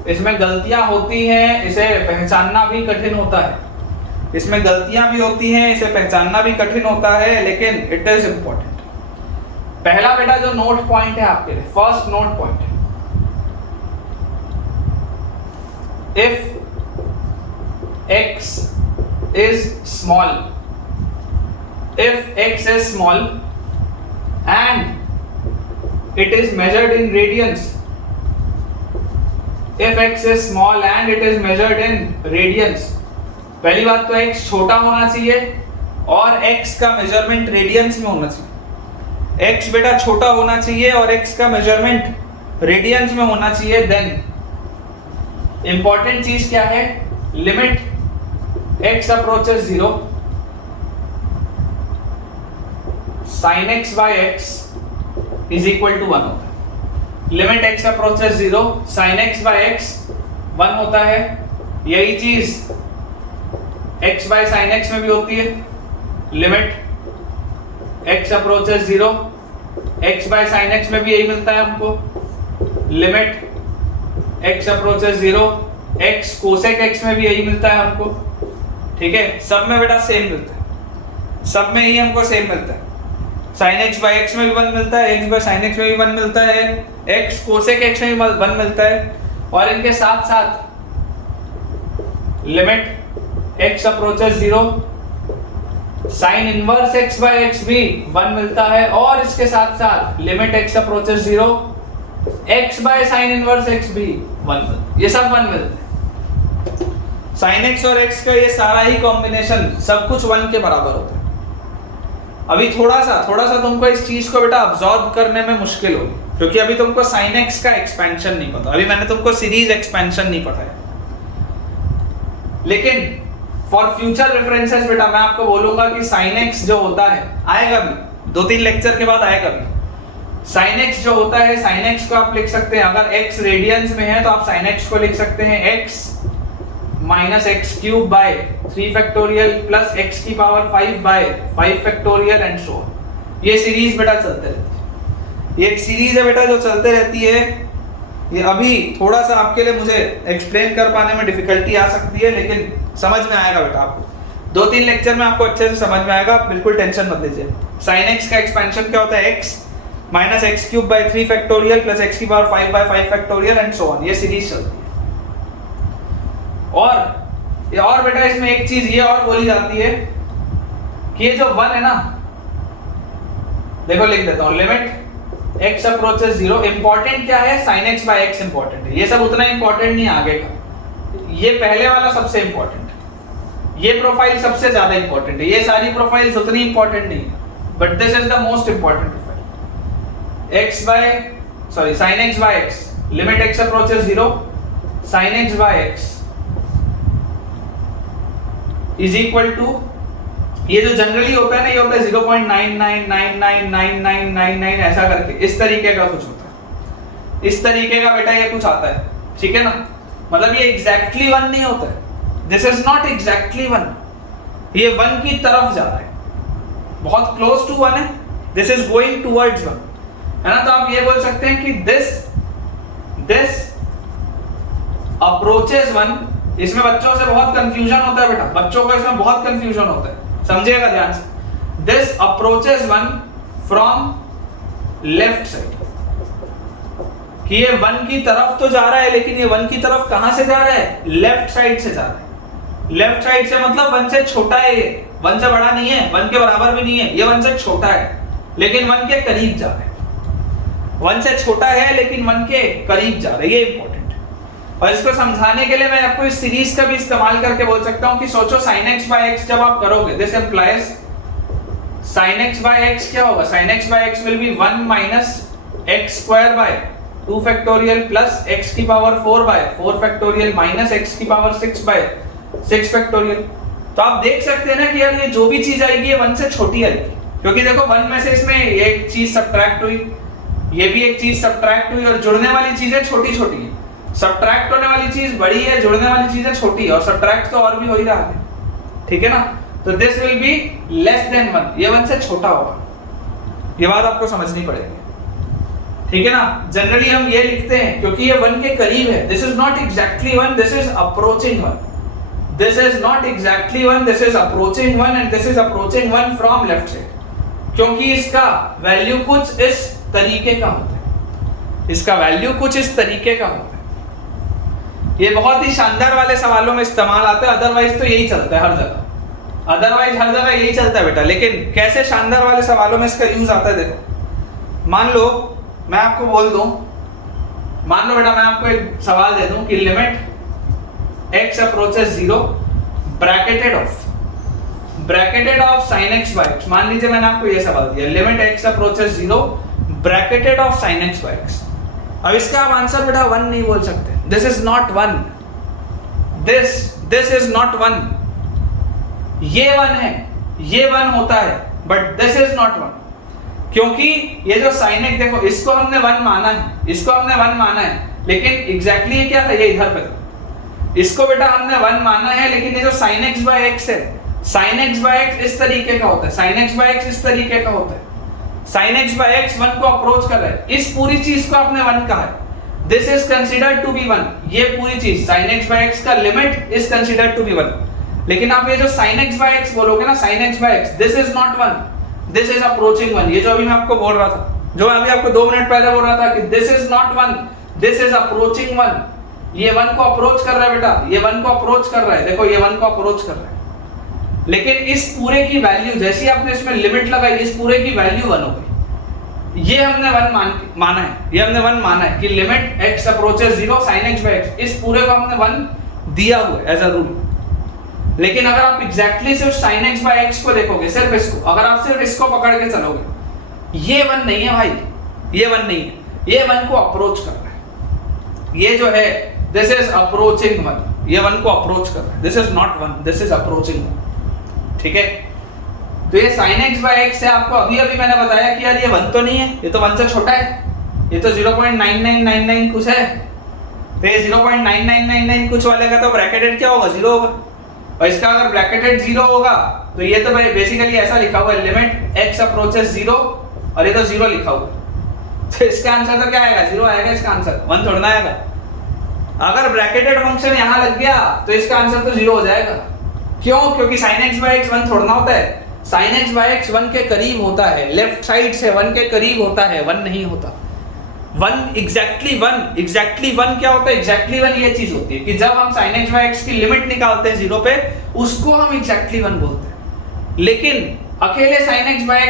इसमें गलतियां होती हैं, इसे पहचानना भी कठिन होता है, इसमें गलतियां भी होती हैं, इसे पहचानना भी कठिन होता है, लेकिन इट इज इंपॉर्टेंट। पहला बेटा जो नोट पॉइंट है आपके लिए, first note point, if x is small, if x is small and it is measured in radians, if x is small and it is measured in radians, पहली बात तो x छोटा होना चाहिए और x का मेजरमेंट रेडियंस में होना चाहिए। x बेटा छोटा होना चाहिए और x का मेजरमेंट रेडियंस में होना चाहिए। देन इंपॉर्टेंट चीज क्या है, limit x approaches 0, sin x by x is equal to 1 होता है। Limit x approaches 0 sin x by x 1 होता है। यही चीज x बाय sin x में भी होती है। Limit x approaches 0 x by sin x में भी यही मिलता है हमको। Limit x approaches 0 x cosec x में भी यही मिलता है हमको। ठीक है, सब में बेटा सेम मिलता है, सब में ही हमको सेम मिलता है। sin x बाय x में भी 1 मिलता है, x बाय sin x में भी 1 मिलता है, x कोसेक x में भी 1 मिलता है। और इनके साथ साथ limit x approaches 0 sin inverse x by x भी 1 मिलता है। और इसके साथ साथ limit x approaches 0 x by sin inverse x भी 1 मिलता है। ये सब 1 मिलते हैं। sin x और x का ये सारा ही कॉम्बिनेशन सब कुछ 1 के बराबर होता है। अभी थोड़ा सा तुमको इस चीज को बेटा अब्सॉर्ब करने में मुश्किल होगी, क्योंकि अभी तुमको sin x का एक्सपेंशन नहीं पता। अभी मैंने तुमको सीरीज एक्सपेंशन नहीं पढ़ाया, लेकिन फॉर फ्यूचर रेफरेंसेस बेटा मैं आपको बोलूंगा कि sin x जो होता है, आएगा भी 2-3 लेक्चर के बाद आएगा भी। sin x जो होता है, sin x को आप लिख सकते हैं, अगर x रेडियंस में है तो आप sin x को लिख सकते हैं x minus x cube by 3 factorial plus x की power 5 by 5 factorial and so on. ये सीरीज बेटा चलते रहती है, ये एक सीरीज है बेटा जो चलते रहती है। ये अभी थोड़ा सा आपके लिए मुझे एक्सप्लेन कर पाने में डिफिकल्टी आ सकती है, लेकिन समझ में आएगा बेटा आपको। 2-3 लेक्चर में आपको अच्छे से समझ में आएगा, आप बिल्कुल टेंशन मत लीजिए। sin x का एक्सपेंशन क्या होता है, x minus x cube by 3 factorial plus x की power 5 by 5 factorial and so on. ये सीरीज चलती है। और बेटा इसमें एक चीज ये और बोली जाती है कि ये जो 1 है ना, देखो लिख देता हूं, लिमिट x अप्रोचेस 0। इंपॉर्टेंट क्या है, sin x by x important है। ये सब उतना इंपॉर्टेंट नहीं है आगे का, ये पहले वाला सबसे इंपॉर्टेंट है। ये प्रोफाइल सबसे ज्यादा इंपॉर्टेंट है, ये सारी प्रोफाइल्स उतनी इंपॉर्टेंट नहीं है, but this is the most important profile. sin x by x, limit x approaches 0 sin x by x is equal to, ये जो जनरली होता है ना, ये होता है 0.99999999 ऐसा करके, इस तरीके का कुछ होता है, इस तरीके का बेटा ये कुछ आता है। ठीक है ना, मतलब ये एग्जैक्टली 1 नहीं होता है, दिस इज नॉट एग्जैक्टली 1, ये 1 की तरफ जा रहा है, बहुत क्लोज टू 1 है, दिस इज गोइंग टुवर्ड्स 1, है ना। तो आप ये बोल सकते हैं कि दिस अप्रोचेस 1। इसमें बच्चों से बहुत कंफ्यूजन होता है बेटा, बच्चों को इसमें बहुत कंफ्यूजन होता है, समझिएगा ध्यान से। This approaches 1 from left side, कि ये 1 की तरफ तो जा रहा है, लेकिन ये 1 की तरफ कहां से जा रहा है, लेफ्ट साइड से जा रहा है। लेफ्ट साइड से मतलब 1 से छोटा है, ये 1 से बड़ा नहीं है, 1 के बराबर भी नहीं है, ये 1 से छोटा है, लेकिन 1 के करीब जा रहा है। 1 से छोटा है लेकिन 1 के करीब जा रहा है, ये इंपॉर्टेंट। और इसको समझाने के लिए मैं आपको इस सीरीज का भी इस्तेमाल करके बोल सकता हूं कि सोचो sin x by x जब आप करोगे, this implies sin x by x क्या होगा, sin x by x will be 1 minus x square by 2 factorial plus x की power 4 by 4 factorial minus x की पावर 6 by 6 factorial। तो आप देख सकते हैं ना कि यार ये जो भी चीज आएगी ये 1 से छोटी आएगी, क्योंकि देखो 1 में से इसमें एक चीज सब्ट्रैक्ट हुई, ये भी एक चीज सब्ट्रैक्ट हुई, और जुड़ने वाली चीजें छोटी छोटी है। सब्ट्रैक्ट होने वाली चीज बड़ी है, जुड़ने वाली चीजें छोटी है, और सब्ट्रैक्ट तो और भी हो ही रहा है। ठीक है ना, तो this will B less then 1, ये 1 से छोटा होगा, ये बात आपको समझनी पड़ेगी। ठीक है ना, जनरली हम ये लिखते हैं क्योंकि ये 1 के करीब है, this is not exactly 1, this is approaching 1, this is not exactly 1, this is approaching 1 and this is approaching 1 from left side, क्योंकि इसका वैल्यू कुछ इस तरीके का होता है, इसका वैल्यू कुछ इस तरीके का होता है। ये बहुत ही शानदार वाले सवालों में इस्तेमाल आता है, अदरवाइज तो यही चलता है हर जगह, अदरवाइज हर जगह यही चलता है बेटा। लेकिन कैसे शानदार वाले सवालों में इसका यूज आता है, देखो मान लो मैं आपको बोल दूं, मान लो बेटा मैं आपको एक सवाल दे दूं कि limit x approaches 0 bracketed of sin x by x। मान लीजिए मैंने आपको ये सवाल दिया, limit x approaches 0 bracketed of sin x by x। अब इसका आप आंसर बेटा 1 नहीं बोल सकते, this is not 1, this is not 1, ये 1 है, ये 1 होता है, बट दिस इज नॉट 1। क्योंकि ये जो sin x, देखो इसको हमने 1 माना है, इसको हमने 1 माना है, लेकिन एग्जैक्टली ये क्या था, ये इधर पे था। इसको बेटा हमने 1 माना है, लेकिन ये जो sin x by x है, sin x by x इस तरीके का होता है, sin x by x इस तरीके का होता है। sin x by x 1 को अप्रोच कर रहा है, इस पूरी चीज को आपने 1 कहा है, this is considered to be 1। ये पूरी चीज sin x by x का limit is considered to be 1। लेकिन आप ये जो sin x by x बोलोगे ना, sin x by x, this is not 1, this is approaching 1। ये जो अभी मैं आपको बोल रहा था, जो अभी आपको 2 मिनट पहले बोल रहा था कि this is not 1, this is approaching 1। ये 1 को अप्रोच कर रहा है बेटा, ये 1 को अप्रोच कर रहा है, देखो ये 1 को अप्रोच कर रहा है। लेकिन इस पूरे की वैल्यू, जैसे आपने इसमें लिमिट लगाई, इस पूरे की वैल्यू 1 हो गई। ये हमने 1 माना है, ये हमने 1 माना है कि limit x approaches 0 sin x by x, इस पूरे को हमने 1 दिया हुआ है एज अ रूल। लेकिन अगर आप एग्जैक्टली सिर्फ sin x by x को देखोगे, सिर्फ इसको, अगर आप सिर्फ इसको पकड़ के चलोगे, ये 1 नहीं है भाई, ये 1 नहीं है, ये 1 को अप्रोच कर रहा है। ये जो है दिस इज अप्रोचिंग 1, ये 1 को अप्रोच कर रहा है, this is not 1, this is approaching 1। ठीक है, तो ये sin x by x है, आपको अभी अभी मैंने बताया कि यार ये 1 तो नहीं है, ये तो 1 से छोटा है, ये तो 0.9999 कुछ है। तो ये 0.9999 कुछ वाले का तो ब्रैकेटेड क्या होगा, 0 होगा। और इसका अगर ब्रैकेटेड 0 होगा तो ये तो बेसिकली ऐसा लिखा हुआ है, लिमिट x अप्रोचेस 0, और ये तो 0 लिखा हुआ है। तो इसका आंसर तो क्या आएगा, 0 आएगा इसका आंसर, 1 थोड़ा ना आएगा। अगर ब्रैकेटेड फंक्शन यहां लग गया तो इसका आंसर तो 0 हो जाएगा। क्यों? क्योंकि sin x by x 1 थोड़ा ना होता है, sin x by x 1 के करीब होता है, लेफ्ट साइड से 1 के करीब होता है, 1 नहीं होता। 1 एग्जैक्टली 1 क्या होता है, एग्जैक्टली 1 ये चीज होती है कि जब हम sin x by x की लिमिट निकालते हैं 0 पे, उसको हम एग्जैक्टली 1 बोलते हैं। लेकिन अकेले sin x by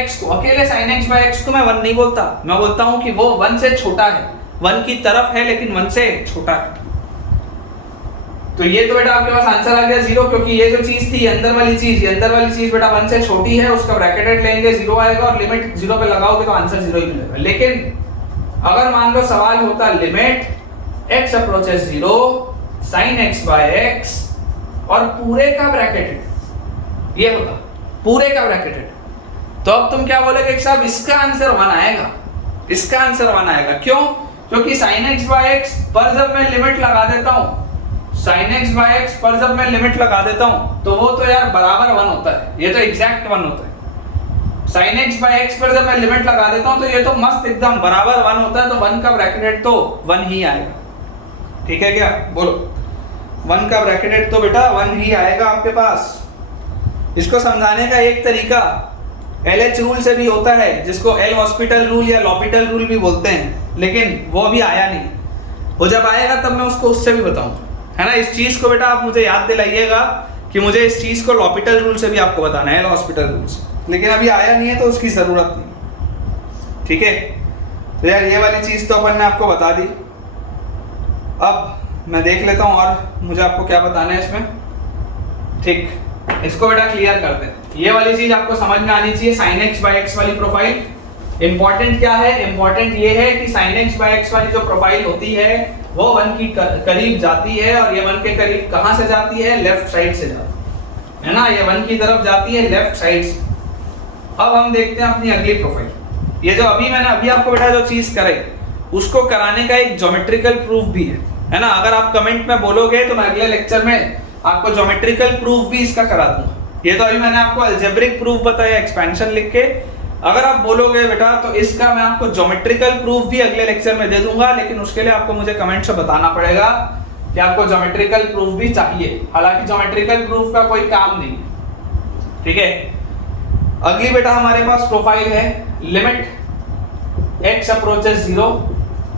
x को मैं 1 नहीं बोलता, मैं बोलता हूं कि वो 1 से छोटा है, 1 की तरफ है लेकिन 1 से छोटा है। तो ये तो बेटा आपके पास आंसर आ गया 0, क्योंकि ये जो चीज थी अंदर वाली चीज बेटा 1 से छोटी है, उसका ब्रैकेटेड लेंगे 0 आएगा, और लिमिट 0 पे लगाओगे तो आंसर 0 ही मिलेगा। लेकिन अगर मान लो सवाल होता limit x approaches 0 sin x by x और पूरे का ब्रैकेटेड, ये होता पूरे का ब्रैकेटेड, तो अब तुम क्या बोलोगे कि साहब इसका आंसर 1 आएगा, इसका आंसर 1 आएगा। क्यों? क्योंकि sin x by x पर जब मैं लिमिट लगा देता हूं, sin x by x पर जब मैं लिमिट लगा देता हूं तो वो तो यार बराबर 1 होता है, ये तो एग्जैक्ट 1 होता है। sin x by x पर जब मैं लिमिट लगा देता हूं तो ये तो मस्त एकदम बराबर 1 होता है, तो 1 का ब्रैकेटेड तो 1 ही आएगा। ठीक है क्या, बोलो 1 का ब्रैकेटेड तो बेटा 1 ही आएगा आपके पास। इसको समझाने का एक तरीका LH रूल से भी होता है, जिसको एल हॉस्पिटल रूल या लॉपिटल रूल भी बोलते हैं, लेकिन वो अभी आया नहीं, वो जब आएगा तब मैं उसको उससे भी बताऊंगा, है ना। इस चीज को बेटा आप मुझे याद दिलाइएगा कि मुझे इस चीज को लॉपिटल रूल से भी आपको बताना है, एल हॉस्पिटल रूल से, लेकिन अभी आया नहीं है तो उसकी जरूरत नहीं। ठीक है, तो यार ये वाली चीज तो अपन ने आपको बता दी। अब मैं देख लेता हूं और मुझे आपको क्या बताना है इसमें। ठीक, इसको बेटा क्लियर कर दें। ये वाली चीज आपको समझ में आनी चाहिए, sin x by x वाली प्रोफाइल। इंपॉर्टेंट क्या है, इंपॉर्टेंट ये है कि sin x by x वाली जो प्रोफाइल होती है वो 1 की करीब जाती है, और ये 1 के करीब कहां से जाती है, लेफ्ट साइड से जाती है ना, ये 1 की तरफ जाती है लेफ्ट साइड से। अब हम देखते हैं अपनी अगली प्रोफाइल। ये जो मैंने अभी आपको बेटा जो चीज कराई, उसको कराने का एक ज्योमेट्रिकल प्रूफ भी है ना। अगर आप कमेंट में बोलोगे तो मैं अगले लेक्चर में आपको ज्योमेट्रिकल प्रूफ भी इसका करा दूंगा। ये तो अभी मैंने आपको अलजेब्रिक प्रूफ बताया एक्सपेंशन लिख के, अगर आप बोलोगे बेटा तो इसका मैं आपको ज्योमेट्रिकल प्रूफ भी अगले लेक्चर में दे दूंगा, लेकिन उसके लिए आपको मुझे कमेंट से बताना पड़ेगा कि आपको ज्योमेट्रिकल प्रूफ भी चाहिए। हालांकि ज्योमेट्रिकल प्रूफ का कोई काम नहीं है। ठीक है, अगली बेटा हमारे पास प्रोफाइल है limit x approaches 0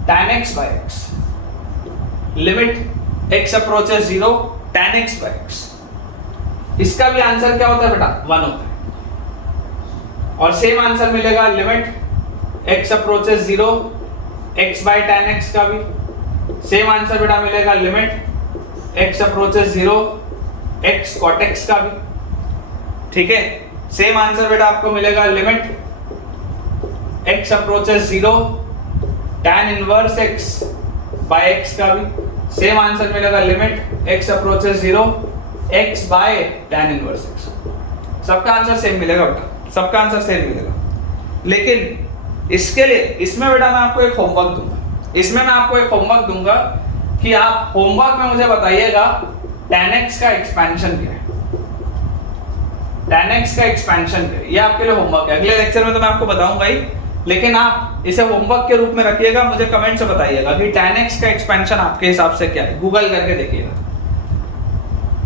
tan x by x, limit x approaches 0 tan x by x। इसका भी आंसर क्या होता है बेटा, 1 होता है। और सेम आंसर मिलेगा limit x approaches 0 x by tan x का भी सेम आंसर बेटा मिलेगा, limit x approaches 0 x cot x का भी। ठीक है, सेम आंसर बेटा आपको मिलेगा limit x approaches 0 tan inverse x by x का भी। सेम आंसर मिलेगा limit x approaches 0 x by tan inverse x। सबका आंसर सेम मिलेगा बेटा, सबका आंसर सेम मिलेगा। लेकिन इसके लिए इसमें बेटा मैं आपको एक होमवर्क दूंगा कि आप होमवर्क में मुझे बताइएगा tan x का एक्सपेंशन क्या है, tan x का एक्सपेंशन क्या है, ये आपके लिए होमवर्क है। अगले लेक्चर में तो मैं आपको बताऊंगा ही, लेकिन आप इसे होमवर्क के रूप में रखिएगा, मुझे कमेंट से बताइएगा कि tan x का एक्सपेंशन आपके हिसाब से क्या है, गूगल करके देखिएगा।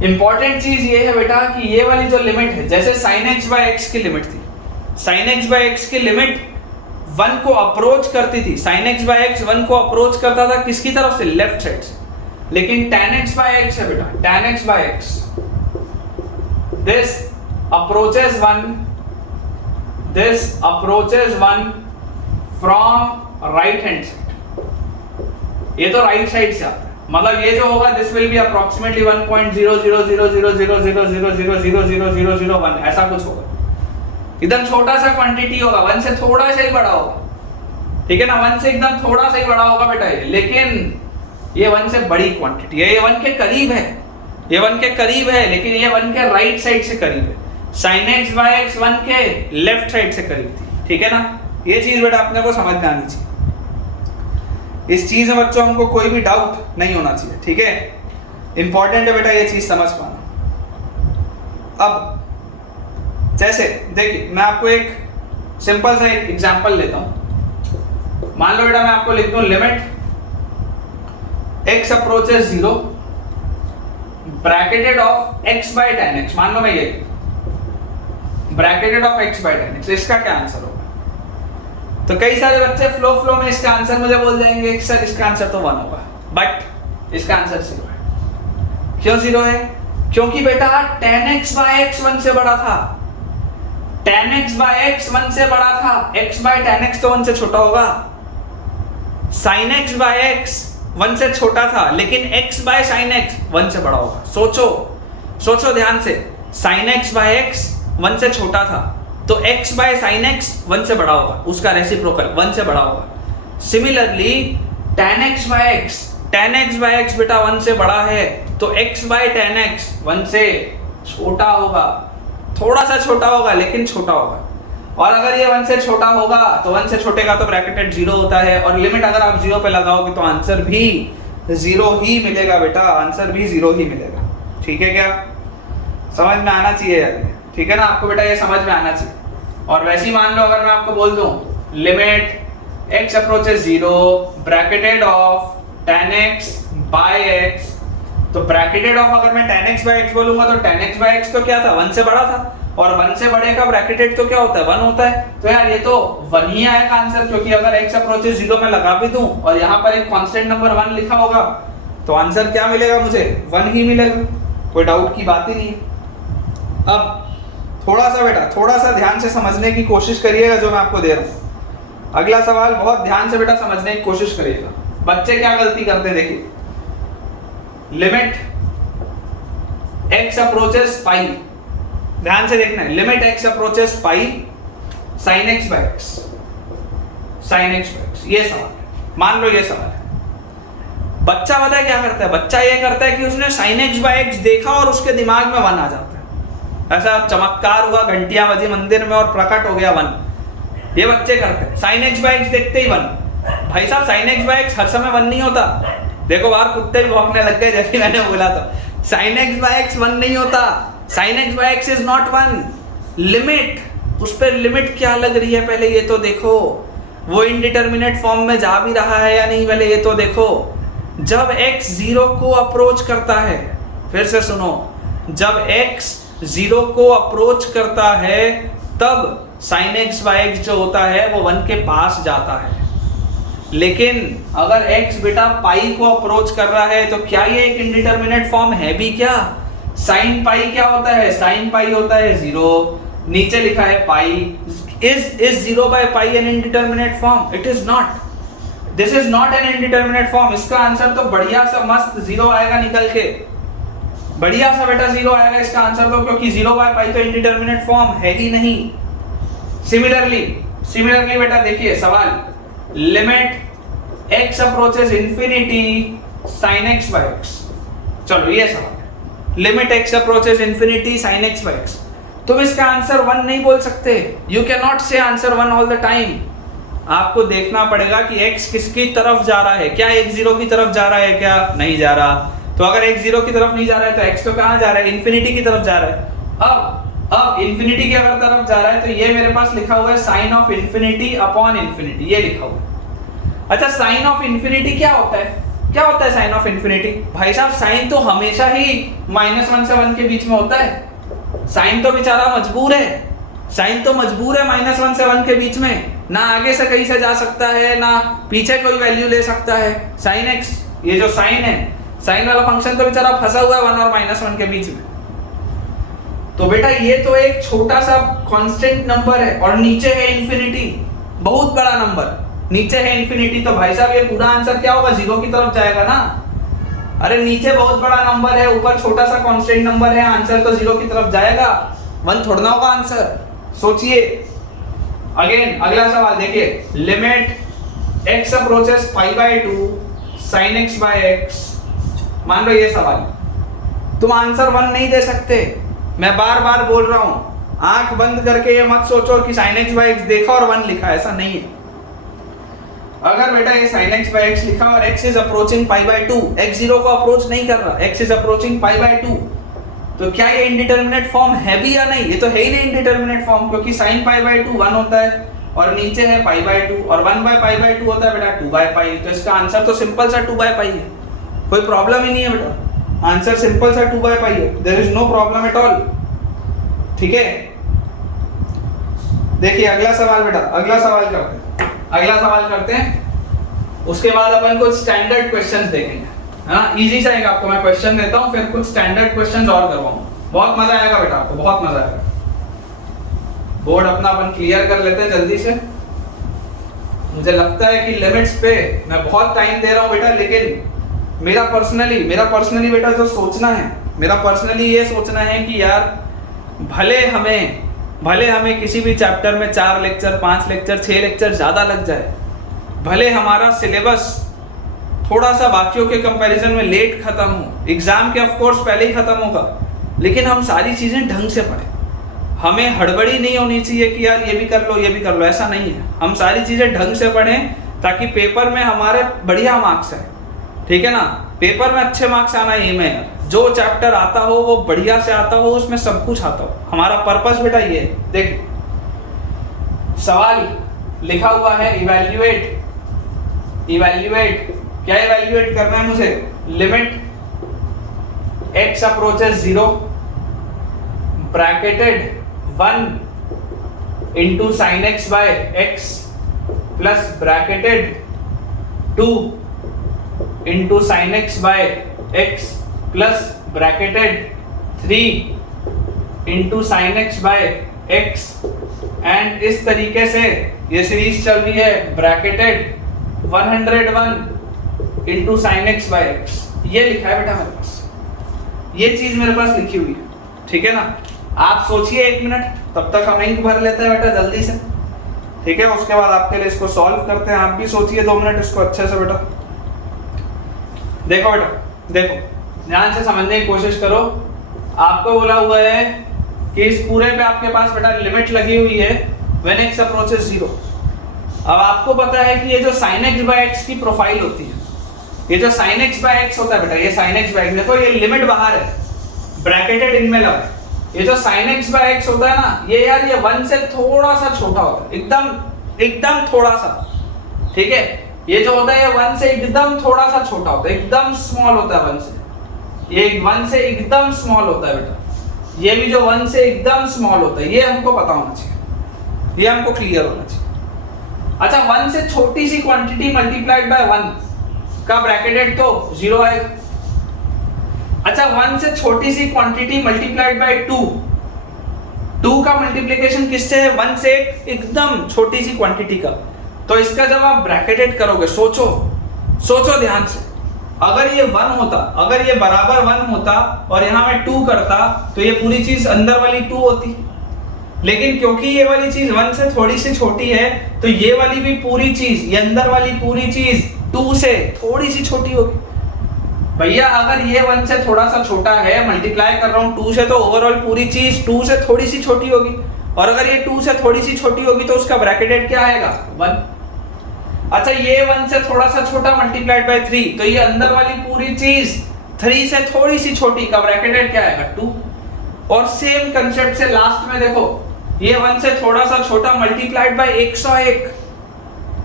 इंपॉर्टेंट चीज ये है बेटा कि ये वाली जो लिमिट है, जैसे sin x by x की लिमिट थी, sin x by x की लिमिट 1 को अप्रोच करती थी, sin x by x 1 को अप्रोच करता था किसकी तरफ से, लेफ्ट साइड से। लेकिन tan x by x है बेटा, tan x by x this approaches 1 from right hand side, ये तो राइट साइड से आता है, मतलब ये जो होगा दिस विल बी अप्रोक्सीमेटली 1.000000000000001 ऐसा कुछ होगा, एकदम छोटा सा क्वांटिटी होगा, 1 से थोड़ा सा ही बड़ा होगा, ठीक है ना, 1 से एकदम थोड़ा सा ही बड़ा होगा बेटा ये, लेकिन ये 1 से बड़ी क्वांटिटी है, ये 1 के करीब है, ये 1 के करीब है, लेकिन ये 1 के राइट साइड से करीब है, sin x by x 1 के लेफ्ट साइड से करीब थी, ठीक है ना। ये चीज बेटा अपने को समझ में आनी चाहिए, इस चीज में बच्चों हमको कोई भी डाउट नहीं होना चाहिए, ठीक है, इंपॉर्टेंट है बेटा ये चीज समझ पाना। अब जैसे देखिए मैं आपको एक सिंपल सा एक एग्जांपल लेता हूं, मान लो बेटा मैं आपको लिख दूं limit x approaches 0 bracketed of x by tan x, मान लो मैं ये bracketed of x by tan x, इसका क्या आंसर होगा। तो कई सारे बच्चे फ्लो में इसका आंसर मुझे बोल देंगे कि सर इसका आंसर तो 1 होगा, बट इसका आंसर 0 है। क्यों 0 है, क्योंकि बेटा tan x by x 1 से बड़ा था, tan x by x 1 से बड़ा था, x by tan x तो 1 से छोटा होगा, sin x by x 1 से छोटा था, लेकिन x by sin x 1 से बड़ा होगा। सोचो ध्यान से, sin x by x 1 से छोटा था तो x by sin x 1 से बड़ा होगा, उसका रेसिप्रोकल 1 से बड़ा होगा। Similarly tan x by x बेटा 1 से बड़ा है तो x by tan x 1 से छोटा होगा, थोड़ा सा छोटा होगा लेकिन छोटा होगा। और अगर ये 1 से छोटा होगा तो 1 से छोटे का तो ब्रैकेटेड 0 होता है, और लिमिट अगर आप 0 पे लगाओगे तो आंसर भी 0 ही मिलेगा बेटा, आंसर भी 0 ही मिलेगा, ठीक है क्या, समझ में आना चाहिए यार, ठीक है ना, आपको बेटा ये समझ में आना चाहिए। और वैसे ही मान लो अगर मैं आपको बोल दूं limit x approaches 0 bracketed of tan x by x, तो ब्रैकेटेड ऑफ अगर मैं tan x by x बोलूंगा तो tan x by x तो क्या था, 1 से बड़ा था, और 1 से बड़े का ब्रैकेटेड तो क्या होता है, 1 होता है। तो यार ये तो 1 ही आएगा आंसर, क्योंकि अगर x अप्रोचेस 0 में लगा भी दूं और यहाँ पर एक कांस्टेंट नंबर 1 लिखा होगा तो आंसर क्या मिलेगा मुझे, 1 ही मिलेगा, कोई डाउट की बात ही नहीं है। अब थोड़ा सा ध्यान से समझने की कोशिश करिएगा जो मैं आपको दे रहा हूं। अगला सवाल बहुत ध्यान से बेटा समझने की कोशिश करिएगा। बच्चे क्या गलती करते हैं, देखिए लिमिट x अप्रोचेस पाई, ध्यान से देखना है, limit x approaches pi sin x by x, ये सवाल है, मान लो ये सवाल है। बच्चा पता है क्या करता है, बच्चा ये करता है कि उसने sin x by x देखा और उसके दिमाग में 1 आ जाता है, ऐसा चमत्कार हुआ, घंटियां बजी मंदिर में और प्रकट हो गया 1, ये बच्चे करते हैं, sin x by x देखते ही 1। भाई साहब sin x by x हर समय 1 नहीं होता, देखो बाहर कुत्ते भी भौंकने लग गए जैसे मैंने बोला था, sin x by x 1 नहीं होता, sin x by x is not 1, limit, उस पर लिमिट क्या लग रही है पहले ये तो देखो, वो इनडिटरमिनेट फॉर्म में जा भी रहा है या नहीं पहले ये तो देखो। जब x 0 को अप्रोच करता है, फिर से सुनो, जब x 0 को अप्रोच करता है तब sin x by x जो होता है वो 1 के पास जाता है, लेकिन अगर x बेटा पाई को अप्रोच कर रहा है तो क्या ये एक इंडिटरमिनेट फॉर्म है भी क्या, sin पाई क्या होता है, sin पाई होता है 0, नीचे लिखा है पाई, is 0 by pi an indeterminate form, it is not, this is not an indeterminate form। इसका आंसर तो बढ़िया सा मस्त 0 आएगा निकल के, बढ़िया सा बेटा 0 आएगा इसका आंसर तो, क्योंकि 0 by pi तो इंडिटरमिनेट फॉर्म है ही नहीं। सिमिलरली बेटा देखिए सवाल, limit x approaches infinity sin x by x, चलो ये सवाल है, limit x approaches infinity sin x by x, तुम इसका आंसर 1 नहीं बोल सकते, यू कैन नॉट से आंसर 1 ऑल द टाइम, आपको देखना पड़ेगा कि x किसकी तरफ जा रहा है, क्या x 0 की तरफ जा रहा है, क्या नहीं जा रहा। तो अगर x 0 की तरफ नहीं जा रहा है तो x तो कहाँ जा रहा है, इन्फिनिटी की तरफ जा रहा है। अब इन्फिनिटी की अगर तरफ जा रहा है तो ये मेरे पास लिखा हुआ है sine of infinity upon infinity, ये लिखा हुआ है। अच्छा, साइन ऑफ इन्फिनिटी क्या होता है, क्या होता है साइन ऑफ इन्फिनिटी? भाई साहब साइन तो हमेशा ही -1 से 1 के बीच में होता है। साइन तो बेचारा मजबूर है, साइन तो मजबूर है -1 से 1 के बीच में, ना आगे से कहीं से जा सकता है ना पीछे कोई वैल्यू ले सकता है। साइन एक्स, ये जो साइन है, साइन वाला फंक्शन तो बेचारा फंसा हुआ है 1 और -1 के बीच में। तो बेटा ये तो एक छोटा सा कांस्टेंट नंबर है और नीचे है इन्फिनिटी, बहुत बड़ा नंबर, नीचे है इन्फिनिटी। तो भाई साहब ये पूरा आंसर क्या होगा, 0 की तरफ जाएगा ना। अरे नीचे बहुत बड़ा नंबर है, ऊपर छोटा सा कांस्टेंट नंबर है, आंसर तो 0 की तरफ जाएगा, 1 थोड़ा ना होगा आंसर। सोचिए अगेन, अगला सवाल देखिए, limit x approaches π/2 sin x/x। मान लो ये सवाल, तुम आंसर 1 नहीं दे सकते, मैं बार बार बोल रहा हूं, आंख बंद करके ये मत सोचो कि sin x/x देखा और 1 लिखा, ऐसा नहीं है। अगर बेटा ये sin x/x लिखा और x इज अप्रोचिंग π/2, x 0 को अप्रोच नहीं कर रहा, x इज अप्रोचिंग π/2, तो क्या ये इंडिटरमिनेट फॉर्म है भी या नहीं? ये तो है ही नहीं इंडिटरमिनेट फॉर्म, क्योंकि sin π/2 1 होता है और नीचे है π/2 और 1/π/2 होता है बेटा 2/π, तो इसका आंसर तो सिंपल सा 2/π है, कोई प्रॉब्लम ही नहीं है बेटा, आंसर सिंपल सा 2/π है, there is no problem at all. ठीक है, देखिए अगला सवाल बेटा, अगला सवाल करते हैं, उसके बाद अपन कुछ स्टैंडर्ड क्वेश्चंस देखेंगे, है ना। इजी जाएगा, आपको मैं क्वेश्चन देता हूं, फिर कुछ स्टैंडर्ड क्वेश्चंस और करवाऊंगा, बहुत मजा आएगा बेटा, आपको बहुत मजा आएगा। बोर्ड अपना अपन क्लियर कर लेते हैं जल्दी से। मुझे लगता है कि लिमिट्स पे मैं बहुत टाइम दे रहा हूं बेटा, लेकिन मेरा पर्सनली बेटा जो सोचना है, मेरा पर्सनली ये सोचना है कि यार भले हमें किसी भी चैप्टर में 4 लेक्चर 5 लेक्चर 6 लेक्चर ज्यादा लग जाए, भले हमारा सिलेबस थोड़ा सा बाकियों के कंपैरिजन में लेट खत्म हो, एग्जाम के ऑफ कोर्स पहले ही खत्म होगा, लेकिन हम सारी चीजें ढंग से पढ़ें। हमें हड़बड़ी नहीं होनी चाहिए कि यार ये भी कर लो, ऐसा नहीं है। हम सारी चीजें ढंग से पढ़ें ताकि पेपर में हमारे बढ़िया मार्क्स आए, ठीक है ना। पेपर में अच्छे मार्क्स आना ही में, जो चैप्टर आता हो वो बढ़िया से आता हो, उसमें सब कुछ आता हो, हमारा पर्पस बेटा ये है। देख सवाल लिखा हुआ है इवैल्यूएट, क्या इवैल्यूएट करना है मुझे? Limit x approaches 0 bracketed 1 into sin x/x plus bracketed 2 into sin x/x plus bracketed 3 into sin x/x, and इस तरीके से ये सीरीज चल रही है, ब्रैकेटेड 101 into sin x/x। ये लिखा है बेटा मेरे पास, ये चीज मेरे पास लिखी हुई है, ठीक है ना। आप सोचिए 1 मिनट, तब तक हम इंक भर लेते हैं बेटा जल्दी से, ठीक है। उसके बाद आपके लिए इसको सॉल्व करते हैं, आप भी सोचिए 2 मिनट इसको अच्छे से बेटा। देखो बेटा, देखो ध्यान से समझने की कोशिश करो। आपको बोला हुआ है कि इस पूरे पे आपके पास बेटा लिमिट लगी हुई है व्हेन x अप्रोचेस 0। अब आपको पता है कि ये जो sin x/x की प्रोफाइल होती है, ये जो sin x/x होता है बेटा, ये sin x/x, देखो ये लिमिट बाहर है, ब्रैकेटेड इनमें लगा है। ये जो sin x/x होता है ना, ये यार ये 1 से थोड़ा सा छोटा होता है, एकदम थोड़ा सा, ठीक है। ये जो होता है ये 1 से एकदम थोड़ा सा छोटा होता है, एकदम स्मॉल होता है 1 से, ये 1 से एकदम स्मॉल होता है बेटा। ये भी जो 1 से एकदम स्मॉल होता है, ये हमको पता होना चाहिए, ये हमको क्लियर होना चाहिए। अच्छा, 1 से छोटी सी क्वांटिटी मल्टीप्लाइड बाय 1 का ब्रैकेटेड तो 0 आएगा। अच्छा, 1 से छोटी सी क्वांटिटी मल्टीप्लाइड बाय 2 का मल्टीप्लिकेशन किससे है? 1 से एकदम छोटी सी क्वांटिटी का, तो इसका जब आप ब्रैकेटेड करोगे, सोचो ध्यान से, अगर ये 1 होता, अगर ये बराबर 1 होता और यहां मैं 2 करता, तो ये पूरी चीज अंदर वाली 2 होती, लेकिन क्योंकि ये वाली चीज 1 से थोड़ी सी छोटी है, तो ये वाली भी पूरी चीज, ये अंदर वाली पूरी चीज 2 से थोड़ी सी छोटी होगी। भैया अगर ये 1 से थोड़ा सा छोटा है, मल्टीप्लाई कर रहा हूं 2 से, तो ओवरऑल पूरी चीज 2 से थोड़ी सी छोटी होगी, और अगर ये 2 से थोड़ी सी छोटी होगी तो उसका ब्रैकेटेड क्या आएगा? 1। अच्छा ये 1 से थोड़ा सा छोटा मल्टीप्लाइड बाय 3, तो ये अंदर वाली पूरी चीज 3 से थोड़ी सी छोटी का ब्रैकेटेड क्या आएगा 2। और सेम कंसेप्ट से लास्ट में देखो, ये 1 से थोड़ा सा छोटा मल्टीप्लाइड बाय 101,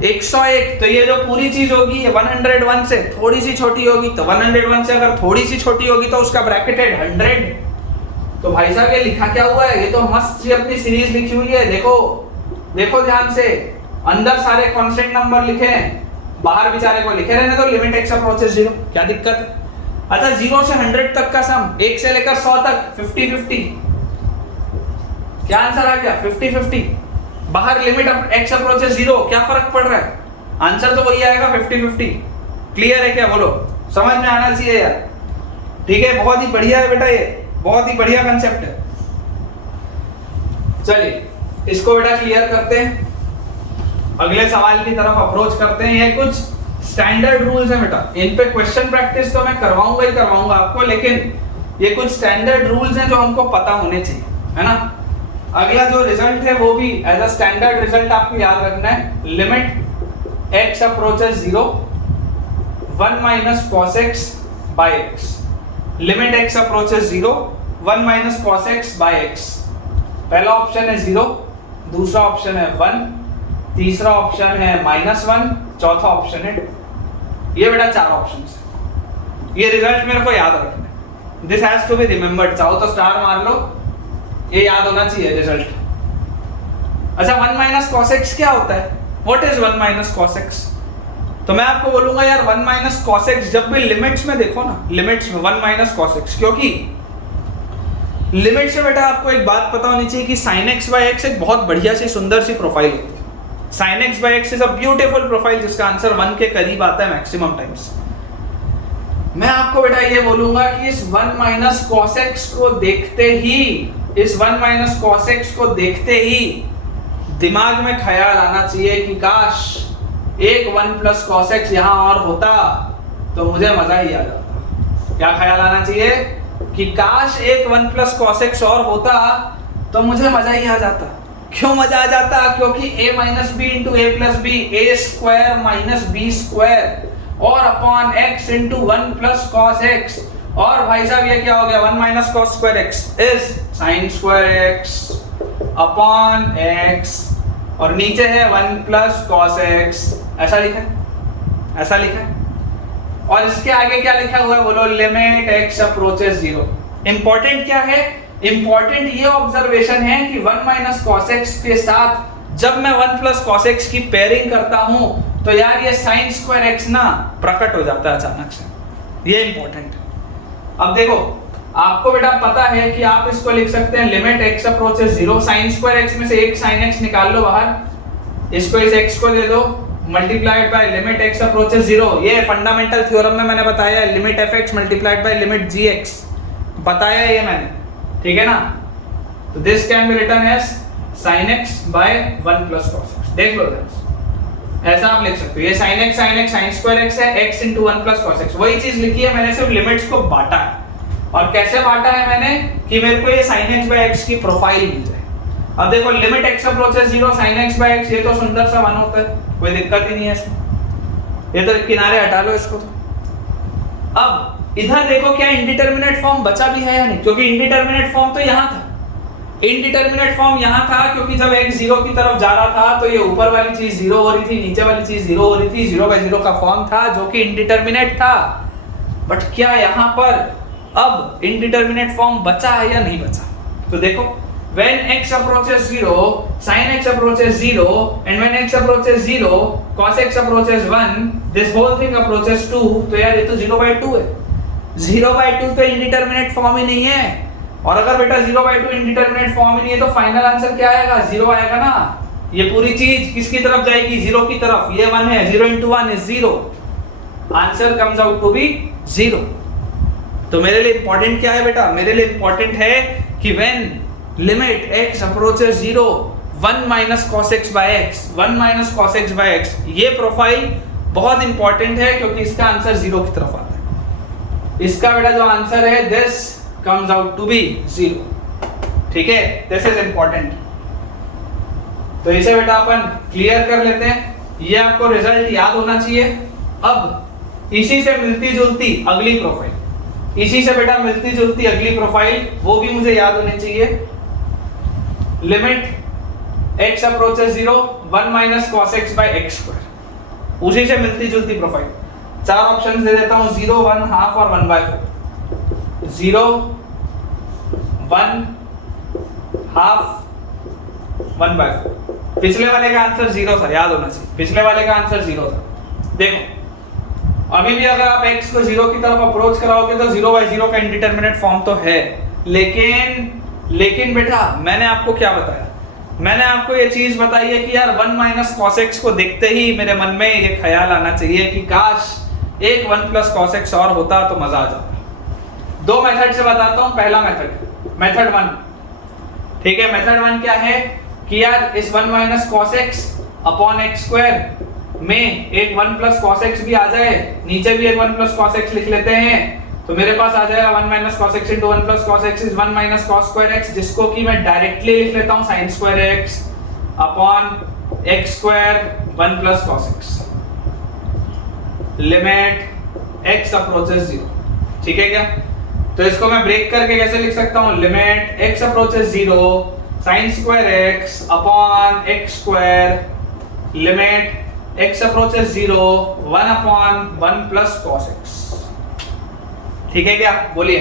101, तो ये जो पूरी चीज होगी ये 101 से थोड़ी सी छोटी होगी, तो 101 से अगर थोड़ी सी छोटी होगी तो उसका ब्रैकेटेड 100। तो भाई साहब ये लिखा क्या हुआ है, ये तो मस्त सी अपनी सीरीज लिखी हुई है। देखो देखो ध्यान से, अंदर सारे कांस्टेंट नंबर लिखे हैं, बाहर बेचारे को लिखे रहने तो लिमिट x अप्रोचेस 0, क्या दिक्कत है। अच्छा 0 से 100 तक का सम, 1 से लेकर 100 तक 50-50, क्या आंसर आ गया 50-50। बाहर लिमिट x अप्रोचेस 0, क्या फर्क पड़ रहा है, आंसर तो वही आएगा 50-50। क्लियर है क्या, बोलो, समझ में आना चाहिए यार। ठीक है, बहुत ही बढ़िया है बेटा, ये बहुत ही बढ़िया कंसेप्ट है। चलिए इसको बेटा क्लियर करते हैं, अगले सवाल की तरफ अप्रोच करते हैं। ये कुछ स्टैंडर्ड रूल्स हैं बेटा, इन पे क्वेश्चन प्रैक्टिस तो मैं करवाऊंगा ही करवाऊंगा आपको, लेकिन ये कुछ स्टैंडर्ड रूल्स हैं जो हमको पता होने चाहिए, है ना। अगला जो रिजल्ट है वो भी एज अ स्टैंडर्ड रिजल्ट आपको याद रखना है, limit x approaches 0 1 minus cos x by x, limit x approaches 0 1 minus cos x by x। पहला ऑप्शन है 0, दूसरा ऑप्शन है 1, तीसरा ऑप्शन है -1, चौथा ऑप्शन है 2। ये बेटा 4 ऑप्शंस है। ये रिजल्ट मेरे को याद रखना है, this has to be remembered, चाहो तो स्टार मार लो, ये याद होना चाहिए रिजल्ट। अच्छा 1 माइनस cos x क्या होता है, what is 1 minus cos x। तो मैं आपको बोलूंगा यार 1 माइनस cos x जब भी लिमिट्स में देखो ना, लिमिट्स में 1 माइनस cos x, क्योंकि लिमिट से बेटा आपको एक बात पता होनी चाहिए कि sin x by x एक बहुत बढ़िया सी सुंदर सी प्रोफाइल होती है। sin x by x is a beautiful profile जिसका आंसर 1 के करीब आता है मैक्सिमम टाइम्स। मैं आपको बेटा ये बोलूंगा कि इस 1 माइनस cos x को देखते ही, इस 1 माइनस cos x को देखते ही दिमाग में ख्याल आना चाहिए कि काश एक 1 प्लस cos x यहाँ और होता तो मुझे मजा ही आ जाता। क्या ख्याल आना चाहिए कि काश एक 1 प्लस cos x और होता तो मुझे मजा ही आ जाता। क्यों मजा आ जाता, क्योंकि a minus B into A plus B, A square minus B square और upon x into 1 plus cos x, और भाई साहब ये क्या हो गया 1 minus cos square x is sin square x upon x, और नीचे है 1 प्लस cos x, ऐसा लिखा है, ऐसा लिखा है। और इसके आगे क्या लिखा हुआ है बोलो, लिमिट x अप्रोचेस 0। इंपॉर्टेंट क्या है, इंपॉर्टेंट ये ऑब्जर्वेशन है कि 1 माइनस cos x के साथ जब मैं 1 प्लस cos x की पेयरिंग करता हूं तो यार ये sin स्क्वायर x ना प्रकट हो जाता है अचानक से, ये इंपॉर्टेंट। अब देखो आपको बेटा पता है कि आप इसको लिख सकते हैं limit x approaches 0, sin square x में से एक sin x निकाल लो बाहर, इसको इस x को दे दो multiplied by limit x approaches 0। ये फंडामेंटल थ्योरम में मैंने बताया है, limit fx multiplied by limit gx बताया है ये मैंने, ठीक है ना। तो this can be written as sin x by 1 plus cos x, देख लो ऐसा आप लिख सकते हो। ये sin x sin square x है, x into 1 plus cos x, वही चीज लिखी है मैंने, सिर्फ लिमिट्स को बांटा है। और कैसे बांटा है मैंने कि मेरे को ये sin x by x की प्रोफाइल मिल जाए। अब देखो limit x approaches 0 sin x by x, ये तो सुंदर सा मान होता है, कोई दिक्कत ही नहीं है इसमें, ये तो किनारे हटा लो इसको। तो अब इधर देखो क्या इंडिटरमिनेट फॉर्म बचा भी है या नहीं, क्योंकि इंडिटरमिनेट फॉर्म तो यहाँ था, इंडिटरमिनेट फॉर्म यहाँ था क्योंकि जब x 0 की तरफ जा रहा था तो ये ऊपर वाली चीज 0 हो रही थी, नीचे वाली चीज 0 हो रही थी, 0 by 0 का फॉर्म था जो कि इंडिटरमिनेट था। बट क्या यहाँ पर अब इंडिटरमिनेट फॉर्म बचा है या नहीं बचा, तो देखो when x approaches 0 sin x approaches 0 and when x approaches 0 cos x approaches 1, this whole thing approaches 2, तो यार ये तो 0 by 2 है, 0 by 2 तो इंडिटरमिनेट फॉर्म ही नहीं है। और अगर बेटा 0 by 2 इंडिटरमिनेट फॉर्म ही नहीं है तो फाइनल आंसर क्या आएगा, 0 आएगा ना। ये पूरी चीज किसकी तरफ जाएगी, 0 की तरफ, ये 1 है, 0 into 1 is 0, answer comes out to be 0। तो मेरे लिए इंपॉर्टेंट क्या है बेटा, मेरे लिए इंपॉर्टेंट है कि when limit x approaches 0 1 minus cos x by x, 1 minus cos x by x, ये प्रोफाइल बहुत इंपॉर्टेंट है क्योंकि इसका आंसर 0 की तरफ आता है। इसका बेटा जो आंसर है this comes out to be 0, ठीक है, this is important। तो इसे बेटा अपन क्लियर कर लेते हैं। ये आपको रिजल्ट याद होना चाहिए। अब इसी से मिलती जुलती अगली प्रोफाइल, इसी से बेटा मिलती जुलती अगली प्रोफाइल, वो भी मुझे याद होनी चाहिए। Limit x approaches 0 1 minus cos x by x square, उसी से मिलती जुलती प्रोफाइल। चार ऑप्शन दे देता हूं, 0 1 हाफ और 1/4। 0 1 हाफ 1/4। पिछले वाले का आंसर 0 था, याद होना चाहिए, पिछले वाले का आंसर 0 था। देखो अभी भी अगर आप x को 0 की तरफ अप्रोच कराओगे तो 0/0 का इंडिटरमिनेट फॉर्म तो है, लेकिन बेटा मैंने आपको क्या बताया, मैंने आपको ये चीज बताई है कि यार 1 माइनस cos x को देखते ही मेरे मन में ये ख्याल आना चाहिए कि काश एक 1 प्लस cos x और होता तो मजा आ जाता। दो मेथड से बताता हूं। पहला मेथड 1, ठीक है। मेथड 1 क्या है कि यार इस 1 minus cos x upon x square में एक 1 प्लस cos x भी आ जाए, नीचे भी एक 1 प्लस cos x लिख लेते हैं, तो मेरे पास आ जाएगा 1 minus cos x into 1 plus cos x is 1 minus cos square x, जिसको कि मैं डायरेक्टली लिख लेता हूं sin square x upon x square 1 plus cos x। Limit x approaches 0, ठीक है क्या? तो इसको मैं ब्रेक करके कैसे लिख सकता हूं? Limit x approaches 0 sin square x upon x square limit x approaches 0 1 upon 1 plus cos x, ठीक है क्या? बोलिए।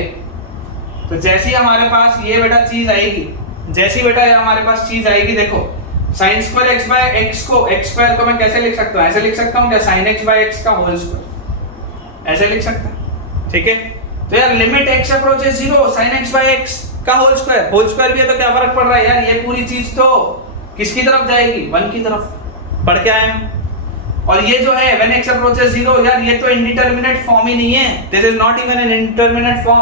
तो जैसी हमारे पास ये बेटा चीज आएगी, जैसी बेटा ये हमारे पास चीज आएगी, देखो sin square x by x को, x स्क्वायर को मैं कैसे लिख सकता हूं? ऐसे लिख सकता हूं क्या? sin x बाय x का होल स्क्वायर, ऐसे लिख सकता हूं, ठीक है। तो यार limit x approaches 0 sin x by x का होल स्क्वायर भी है, तो क्या फर्क पड़ रहा है यार? ये पूरी चीज तो किसकी तरफ जाएगी? 1 की तरफ। पढ़ के आए हैं। और ये जो है when x approaches 0, यार ये तो इंडिटरमिनेट फॉर्म ही नहीं है, this is not even an indeterminate form.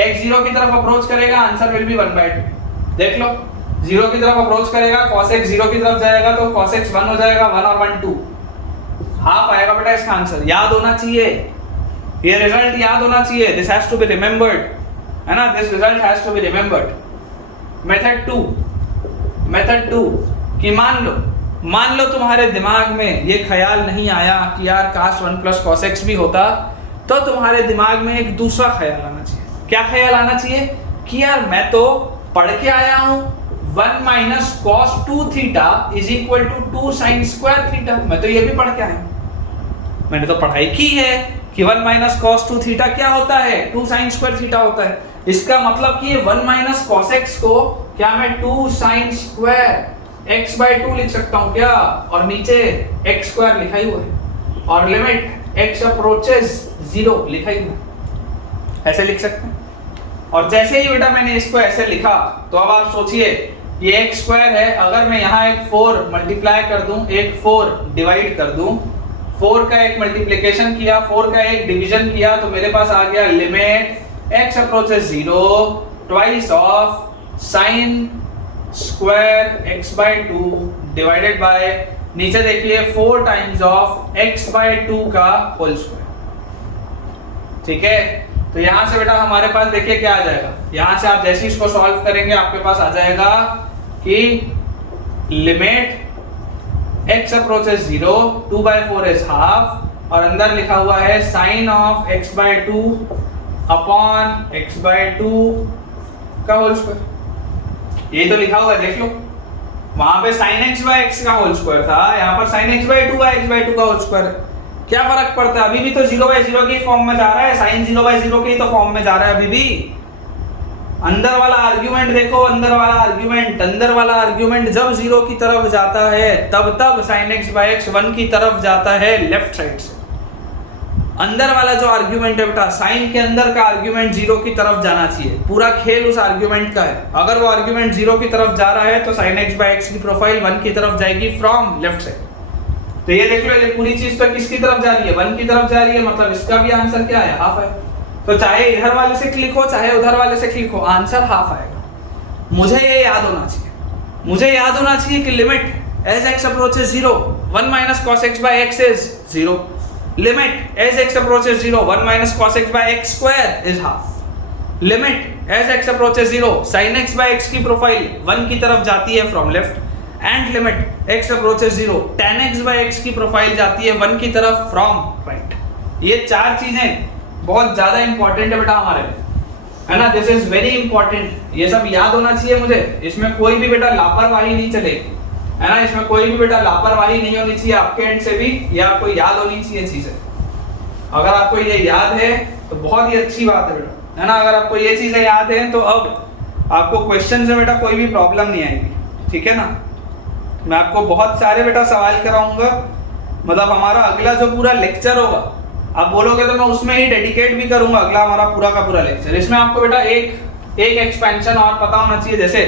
x 0 की तरफ अप्रोच करेगा, आंसर विल बी 1/2। देख लो 0 की तरफ अप्रोच करेगा, cos x 0 की तरफ जाएगा तो cos x 1 हो जाएगा, 1 और 1 2, हाफ आएगा बेटा इसका आंसर। याद होना चाहिए, ये रिजल्ट याद होना चाहिए, this has to be remembered, है ना, this result has to be remembered. Method 2 कि मान लो तुम्हारे दिमाग में ये ख्याल नहीं आया कि यार काश 1 प्लस cos x भी होता, तो तुम्हारे दिमाग में एक दूसरा ख्याल आना चाहिए। क्या ख्याल आना चाहिए? कि यार मैं तो पढ़ के आया हूं 1 minus cos 2 theta is equal to 2 sin square theta, मैं तो ये भी पढ़ के आया हूं, मैंने तो पढ़ाई की है कि 1 माइनस cos 2 थीटा क्या होता है? 2 sin स्क्वायर थीटा होता है। इसका मतलब कि 1 माइनस cos x को क्या मैं 2 sin स्क्वायर x by 2 लिख सकता हूं क्या? और नीचे x स्क्वायर लिखा ही हुआ है और लिमिट x अप्रोचेस 0 लिखा ही हुआ है, ऐसे लिख सकते हैं। और जैसे ही बेटा मैंने इसको ऐसे लिखा, तो अब आप सोचिए ये x स्क्वायर है, अगर मैं यहाँ एक 4 मल्टीप्लाई कर दूं, एक 4 डिवाइड कर दूं, 4 का एक मल्टीप्लिकेशन किया, 4 का एक डिवीजन किया, तो मेरे पास आ गया limit x approaches 0 twice of sin square x by 2 divided by, नीचे देखिए 4 टाइम्स ऑफ x बाय 2 का होल स्क्वायर, ठीक है। तो यहां से बेटा हमारे पास देखिए क्या आ जाएगा, यहां से आप जैसे इसको सॉल्व करेंगे आपके पास आ जाएगा कि limit x approaches 0 2/4 is half, और अंदर लिखा हुआ है sine of x by 2 upon x by 2 का होल स्क्वायर, ये तो लिखा हुआ है, देख लो। वहां पे sin x by x का होल स्क्वायर था, यहाँ पर sin x by 2 का होल स्क्वायर है। क्या फर्क पड़ता है? अभी भी तो 0/0 की फॉर्म में जा रहा है, sin 0/0 की तो फॉर्म में जा रहा है अभी भी। अंदर वाला आर्गुमेंट देखो, अंदर वाला आर्गुमेंट जब 0 की तरफ जाता है तब sin x by x 1 की तरफ जाता है लेफ्ट साइड से। अंदर वाला जो आर्गुमेंट है बेटा, साइन के अंदर का आर्गुमेंट 0 की तरफ जाना चाहिए, पूरा खेल उस आर्गुमेंट का है। अगर वो आर्गुमेंट 0 की तरफ जा रहा है तो sin x by x की प्रोफाइल 1 की तरफ जाएगी फ्रॉम लेफ्ट साइड। तो ये देख लो, ये पूरी चीज तो किसकी तरफ जा रही है? 1 की तरफ जा रही है, मतलब इसका भी आंसर क्या है? हाफ है। तो चाहे इधर वाले से क्लिक हो चाहे उधर वाले से क्लिक हो, आंसर हाफ आएगा। मुझे ये याद होना चाहिए कि limit as x approaches 0 1 minus cos x by x is 0, limit as x approaches 0 1 minus cos x by x square is half, limit as x approaches 0 sin x by x की profile 1 की तरफ जाती है from left, and limit x approaches 0 tan x by x की profile जाती है 1 की तरफ फ्रॉम राइट। ये चार चीजें बहुत ज्यादा इंपॉर्टेंट है बेटा हमारे, है ना। दिस इज वेरी इंपॉर्टेंट, ये सब याद होना चाहिए मुझे। इसमें कोई भी बेटा लापरवाही नहीं चलेगी, है ना। इसमें कोई भी बेटा लापरवाही नहीं होनी चाहिए आपके एंड से भी, ये आपको याद होनी चाहिए चीजें। अगर आपको ये याद है तो बहुत ही अच्छी बात है बेटा, है ना। अगर आपको ये चीजें याद है तो अब आपको क्वेश्चन से बेटा कोई भी प्रॉब्लम नहीं आएगी, ठीक है ना। मैं आपको बहुत सारे बेटा सवाल कराऊंगा, मतलब हमारा अगला जो पूरा लेक्चर होगा आप बोलोगे तो मैं उसमें ही डेडिकेट भी करूंगा अगला हमारा पूरा का पूरा लेक्चर। इसमें आपको बेटा एक एक्सपेंशन और पता होना चाहिए, जैसे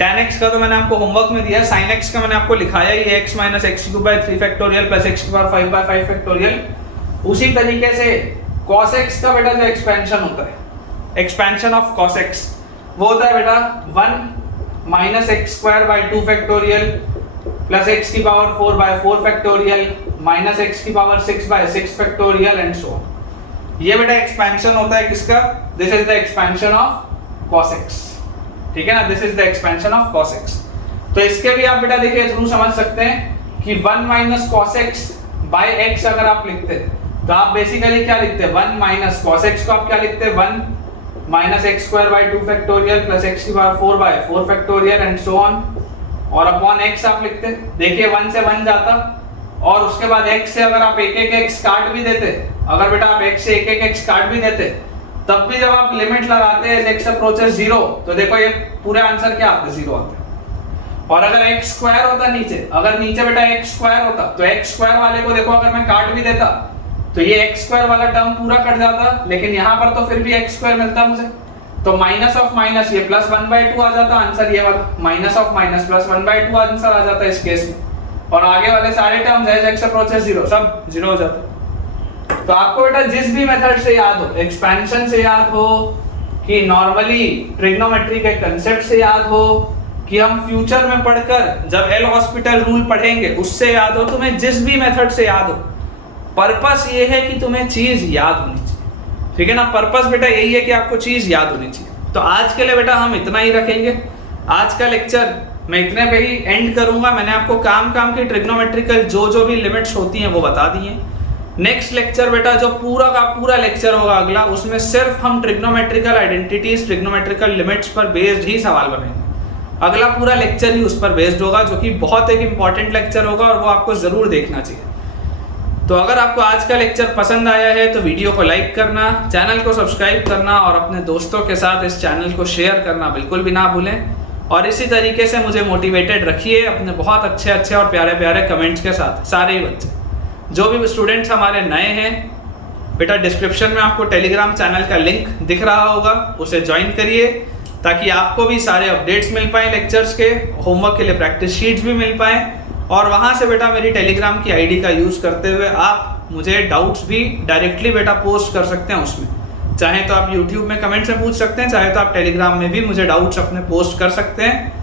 tan x का तो मैंने आपको होमवर्क में दिया है, sin x का मैंने आपको लिखाया ही है, x minus x cube by 3 factorial plus x की पावर 5 बाई 5 फैक्टोरियल। उसी तरीके से cos x का बेटा जो एक्सपेंशन होता है, एक्सपेंशन ऑफ cos x, वो होता है बेटा 1 minus x square by 2 factorial plus x की power 4 by 4 factorial minus x की power 6 by 6 factorial and so on. ये बेटा एक्सपेंशन होता है किसका? This is the expansion of cos x, ठीक है ना। This is the expansion of cos x। तो इसके भी आप बेटा देखिए थ्रू समझ सकते हैं कि 1 minus cos x by x अगर आप लिखते हैं तो आप बेसिकली क्या लिखते हैं, 1 माइनस cos x को आप क्या लिखते हैं, 1 minus x square by 2 factorial plus x की power 4 by 4 factorial and so on, और अपॉन x आप लिखते हैं। देखिए 1 से 1 जाता, और उसके बाद x से अगर आप एक एक x काट भी देते, अगर बेटा आप x से एक एक x काट भी देते, तब भी जब आप लिमिट लगाते हैं x अप्रोचेस 0 तो देखो ये पूरे आंसर क्या आते हैं, 0 आते हैं। और अगर x स्क्वायर होता नीचे, अगर नीचे बेटा x स्क्वायर होता तो x स्क्वायर वाले को देखो अगर मैं काट भी देता तो ये x स्क्वायर वाला टर्म पूरा कट जाता, लेकिन यहाँ पर तो फिर भी x स्क्वायर मिलता मुझे, तो माइनस ऑफ माइनस ये प्लस 1/2 आ जाता आंसर, ये वाला minus of minus plus 1/2 answer आ जाता इस केस में। और आगे वाले सारे टर्म्स है x अप्रोचेस 0 सब 0 हो जाते। तो आपको बेटा जिस भी मेथड से याद हो, एक्सपेंशन से याद हो कि नॉर्मली ट्रिग्नोमेट्री के कांसेप्ट से याद हो कि हम फ्यूचर में पढ़कर जब एल हॉस्पिटल रूल पढ़ेंगे उससे याद हो, तुम्हें जिस भी मेथड से याद हो, पर्पस ये है कि तुम्हें चीज याद होनी चाहिए, ठीक है ना। पर्पस बेटा यही है कि आपको चीज याद होनी चाहिए। तो आज के लिए बेटा हम इतना ही रखेंगे, आज का लेक्चर मैं इतने पे ही एंड करूंगा। मैंने आपको काम की ट्रिग्नोमेट्रिकल जो भी लिमिट्स होती हैं वो बता दी हैं। नेक्स्ट लेक्चर बेटा जो पूरा का पूरा लेक्चर होगा अगला, उसमें सिर्फ हम ट्रिग्नोमेट्रिकल आइडेंटिटीज, ट्रिग्नोमेट्रिकल लिमिट्स पर बेस्ड ही सवाल बनाएंगे। अगला पूरा लेक्चर ही उस पर बेस्ड होगा, जो कि बहुत एक इंपॉर्टेंट लेक्चर होगा और वो आपको जरूर देखना चाहिए। तो अगर आपको आज का लेक्चर पसंद आया है तो वीडियो को लाइक करना, चैनल को सब्सक्राइब करना और अपने दोस्तों के साथ इस चैनल को शेयर करना बिल्कुल भी ना भूलें। और इसी तरीके से मुझे मोटिवेटेड रखिए अपने बहुत अच्छे और प्यारे कमेंट्स के साथ। सारे ही बच्चे जो भी स्टूडेंट्स हमारे नए हैं बेटा, डिस्क्रिप्शन में आपको टेलीग्राम चैनल का लिंक दिख रहा होगा, उसे ज्वाइन करिए ताकि आपको भी सारे अपडेट्स मिल पाएँ लेक्चर्स के, होमवर्क के लिए प्रैक्टिस शीट्स भी मिल पाएँ। और वहाँ से बेटा मेरी टेलीग्राम की आईडी का यूज़ करते हुए आप मुझे डाउट्स भी डायरेक्टली बेटा पोस्ट कर सकते हैं उसमें। चाहे तो आप यूट्यूब में कमेंट्स में पूछ सकते हैं, चाहे तो आप टेलीग्राम में भी मुझे डाउट्स अपने पोस्ट कर सकते हैं।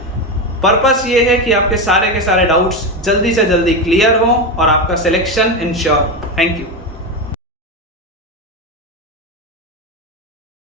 पर्पस ये है कि आपके सारे के सारे डाउट्स जल्दी से जल्दी क्लियर हों और आपका सिलेक्शन इंश्योर हो। Thank you.